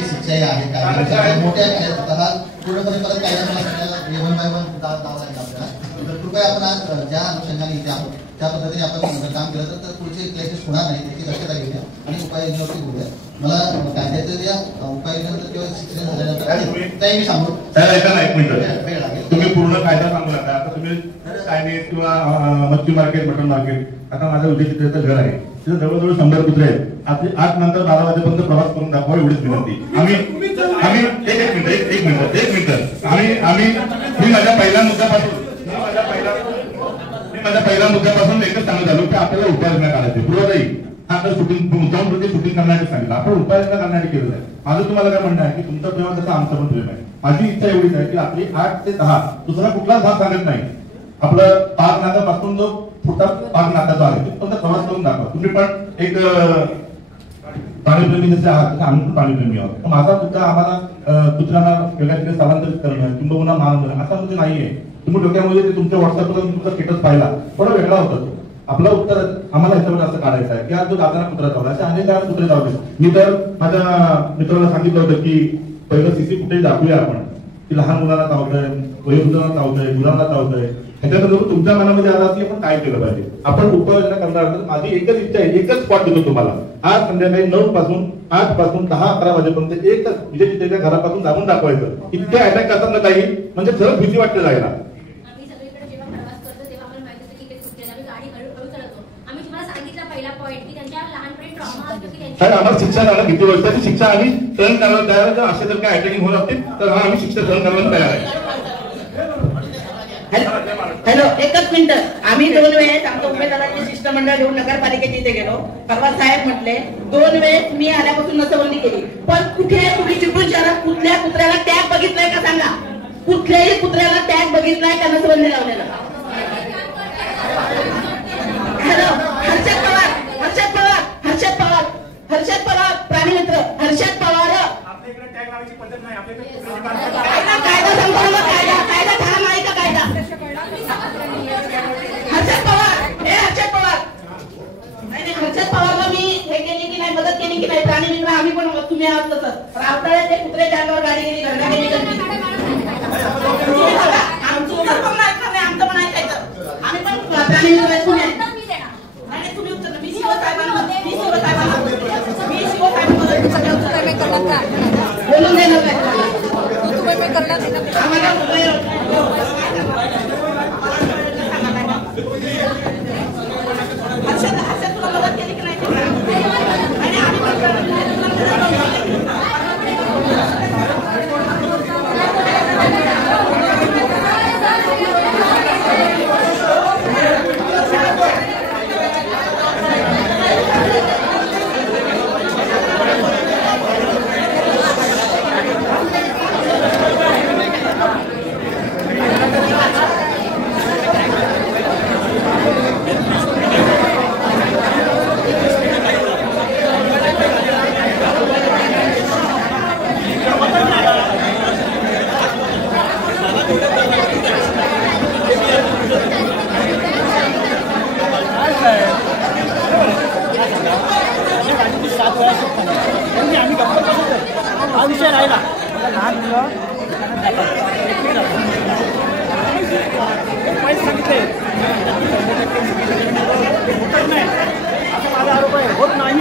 शिक्षा आहे मोठ्या पूर्णपणे परत कायदा वन बाय वन आपल्याला कृपया आपण आज ज्या अनुषंगाने इथे आहोत त्या पद्धतीने आपण काम केलं तर पुढचे क्लेशेस होणार नाही त्याची दक्षता घेऊया आणि उपाययोजनावरती बोलूया. मला कायद्याच्या उपाययोजनानंतर किंवा शिक्षण झाल्यानंतर मी सांगू एक मिनिट तुम्ही पूर्ण कायदा सांगू नका. आता तुम्ही कायदे किंवा मच्छी मार्केट मटन मार्केट आता माझं उद्या तिथे घर आहे तिथे जवळजवळ 100 कुत्रे आहेत. आज नंतर 12 वाजेपर्यंत प्रवास करून दाखवा एवढीच विनंती. आम्ही एक मिनिट आम्ही मी माझ्या पहिल्या मुद्द्यापासून एकच सांगत आलो की आपल्याला उपाययोजना काढायची. पूर्वताई हा तर शूटिंग मुद्दाम प्रति शूटिंग करण्यासाठी सांगितलं, आपण उपाययोजना करण्यासाठी केलेलं आहे. माझं तुम्हाला काय म्हणणं आहे की तुमचं प्रेम तसं आमचं पण प्रेम आहे. माझी इच्छा एवढीच आहे की रात्री 8 ते 10 दुसरा कुठलाच भाग सांगत नाही. आपलं पाक नाक्यापासून जो फुटा पाक नाका जो आहे तो फक्त प्रवास करून दाखवा. तुम्ही पण एक प्राणीप्रेमी जसे आहात तसे आम्ही पण प्राणीप्रेमी आहोत. तर माझा मुद्दा आम्हाला कुत्र्यांना वेगळ्या ठिकाणी स्थलांतरित करणं किंवा मारणं असा मुद्दा नाहीये. तुम्ही डोक्यामध्ये ते तुमच्या व्हॉट्सअपवर तुमचा स्टेटस पाहिला थोडा वेगळा होता तो. आपलं उत्तर आम्हाला याच्यावर असं काढायचं आहे की आज जो दादांना कुत्रा चावला असे अनेक वेळा कुत्रे चावले. मी तर माझ्या मित्राला सांगितलं होतं की पहिलं सीसी फुटेज दाखवूया आपण की लहान मुलांना चावतंय, वयोवृद्धांना चावतंय, मुलांना चावतंय. ह्याच्यानंतर तुमच्या मनामध्ये आला की आपण काय केलं पाहिजे, आपण उपाययोजना करणार. तर माझी एकच इच्छा आहे, एकच स्पॉट देतो तुम्हाला. आज संध्याकाळी 9 पासून 8 पासून 10-11 वाजेपर्यंत एकच विजय चितेच्या घरापासून जाऊन दाखवायचं. इतके अटॅक करतात ना काही, म्हणजे खरंच भीती वाटते जायला. आम्हाला शिक्षा झालं किती वर्षाची शिक्षा आम्ही सहन करायला तयार आहे. असे जर काय अटॅकिंग होत असतील तर हा आम्ही शिक्षा सहन करायला तयार आहे. हॅलो, एकच मिनिट. आम्ही 2 वेळेस आमच्या उमेदवारांचे शिष्टमंडळ घेऊन नगरपालिकेच्या इथे गेलो. परवा साहेब म्हटले 2 वेळेस मी आल्यापासून नसबंदी केली, पण कुठे तुम्ही चिपळूण शहरात कुठल्या कुत्र्याला टॅग बघितलाय का सांगा? कुठल्याही कुत्र्याला टॅग बघितलाय का नसबंदी लावलेला? हॅलो, हर्षद पवार प्राणी मित्र हर्षद पवार. कायदा सांगतो ना, कायदा ठाम आहे का कायदा? हर्षद पवार नाही, हर्षद पवारला मी हे केली की नाही, मदत केली की नाही? प्राणी मित्र आम्ही पण तुम्ही आहात तसं. रावताळे ते कुत्रे जागेवर गाडी गेली, घरगा गेली, आमचं पण ऐकणार नाही, आमचं पण ऐकायचं. आम्ही पण प्राणी मित्र तुम्ही तुम्ही उत्तर मी शिवसाहेबांना बोलून देणार नाही. आम्हाला तुला मदत केली की नाही? आणि आम्ही हा विषय राहिला. लहान मुलं सांगितले होत नाही असं माझा आरोप आहे. होत नाही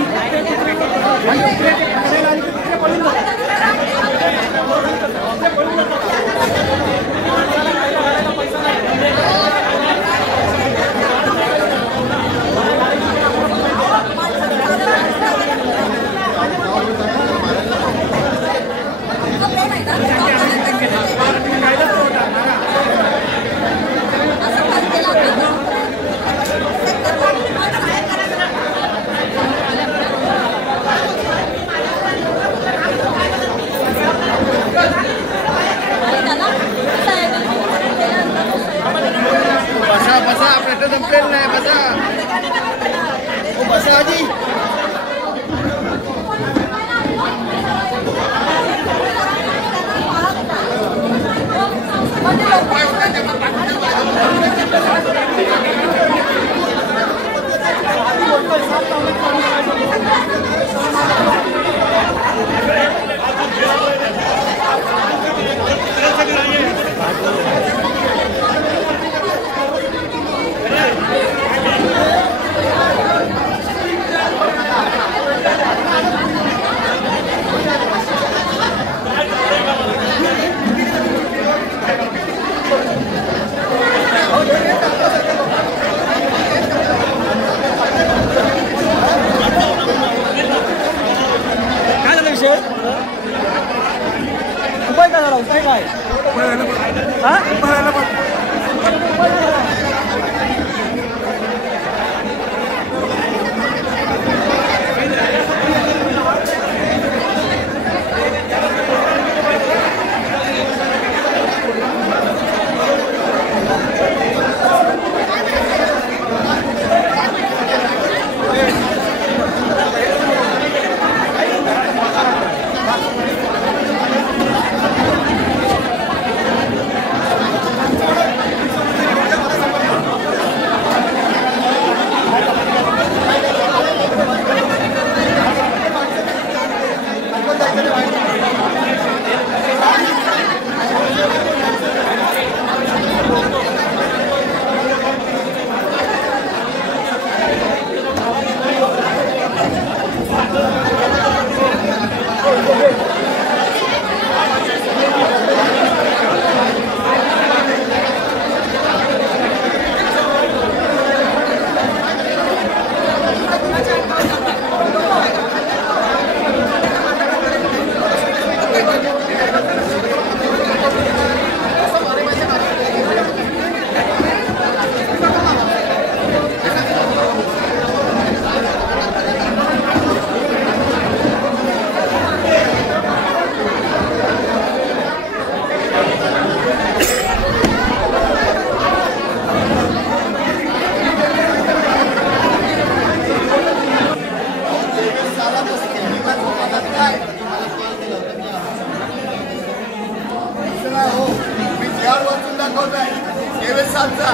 यार वाचून दाखवताय 23 सालचा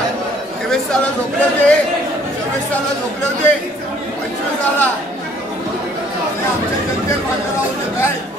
23 साला झोपले होते 26 साला झोपले होते 25 साला आमच्या जनतेत मात्र राहू देत आहे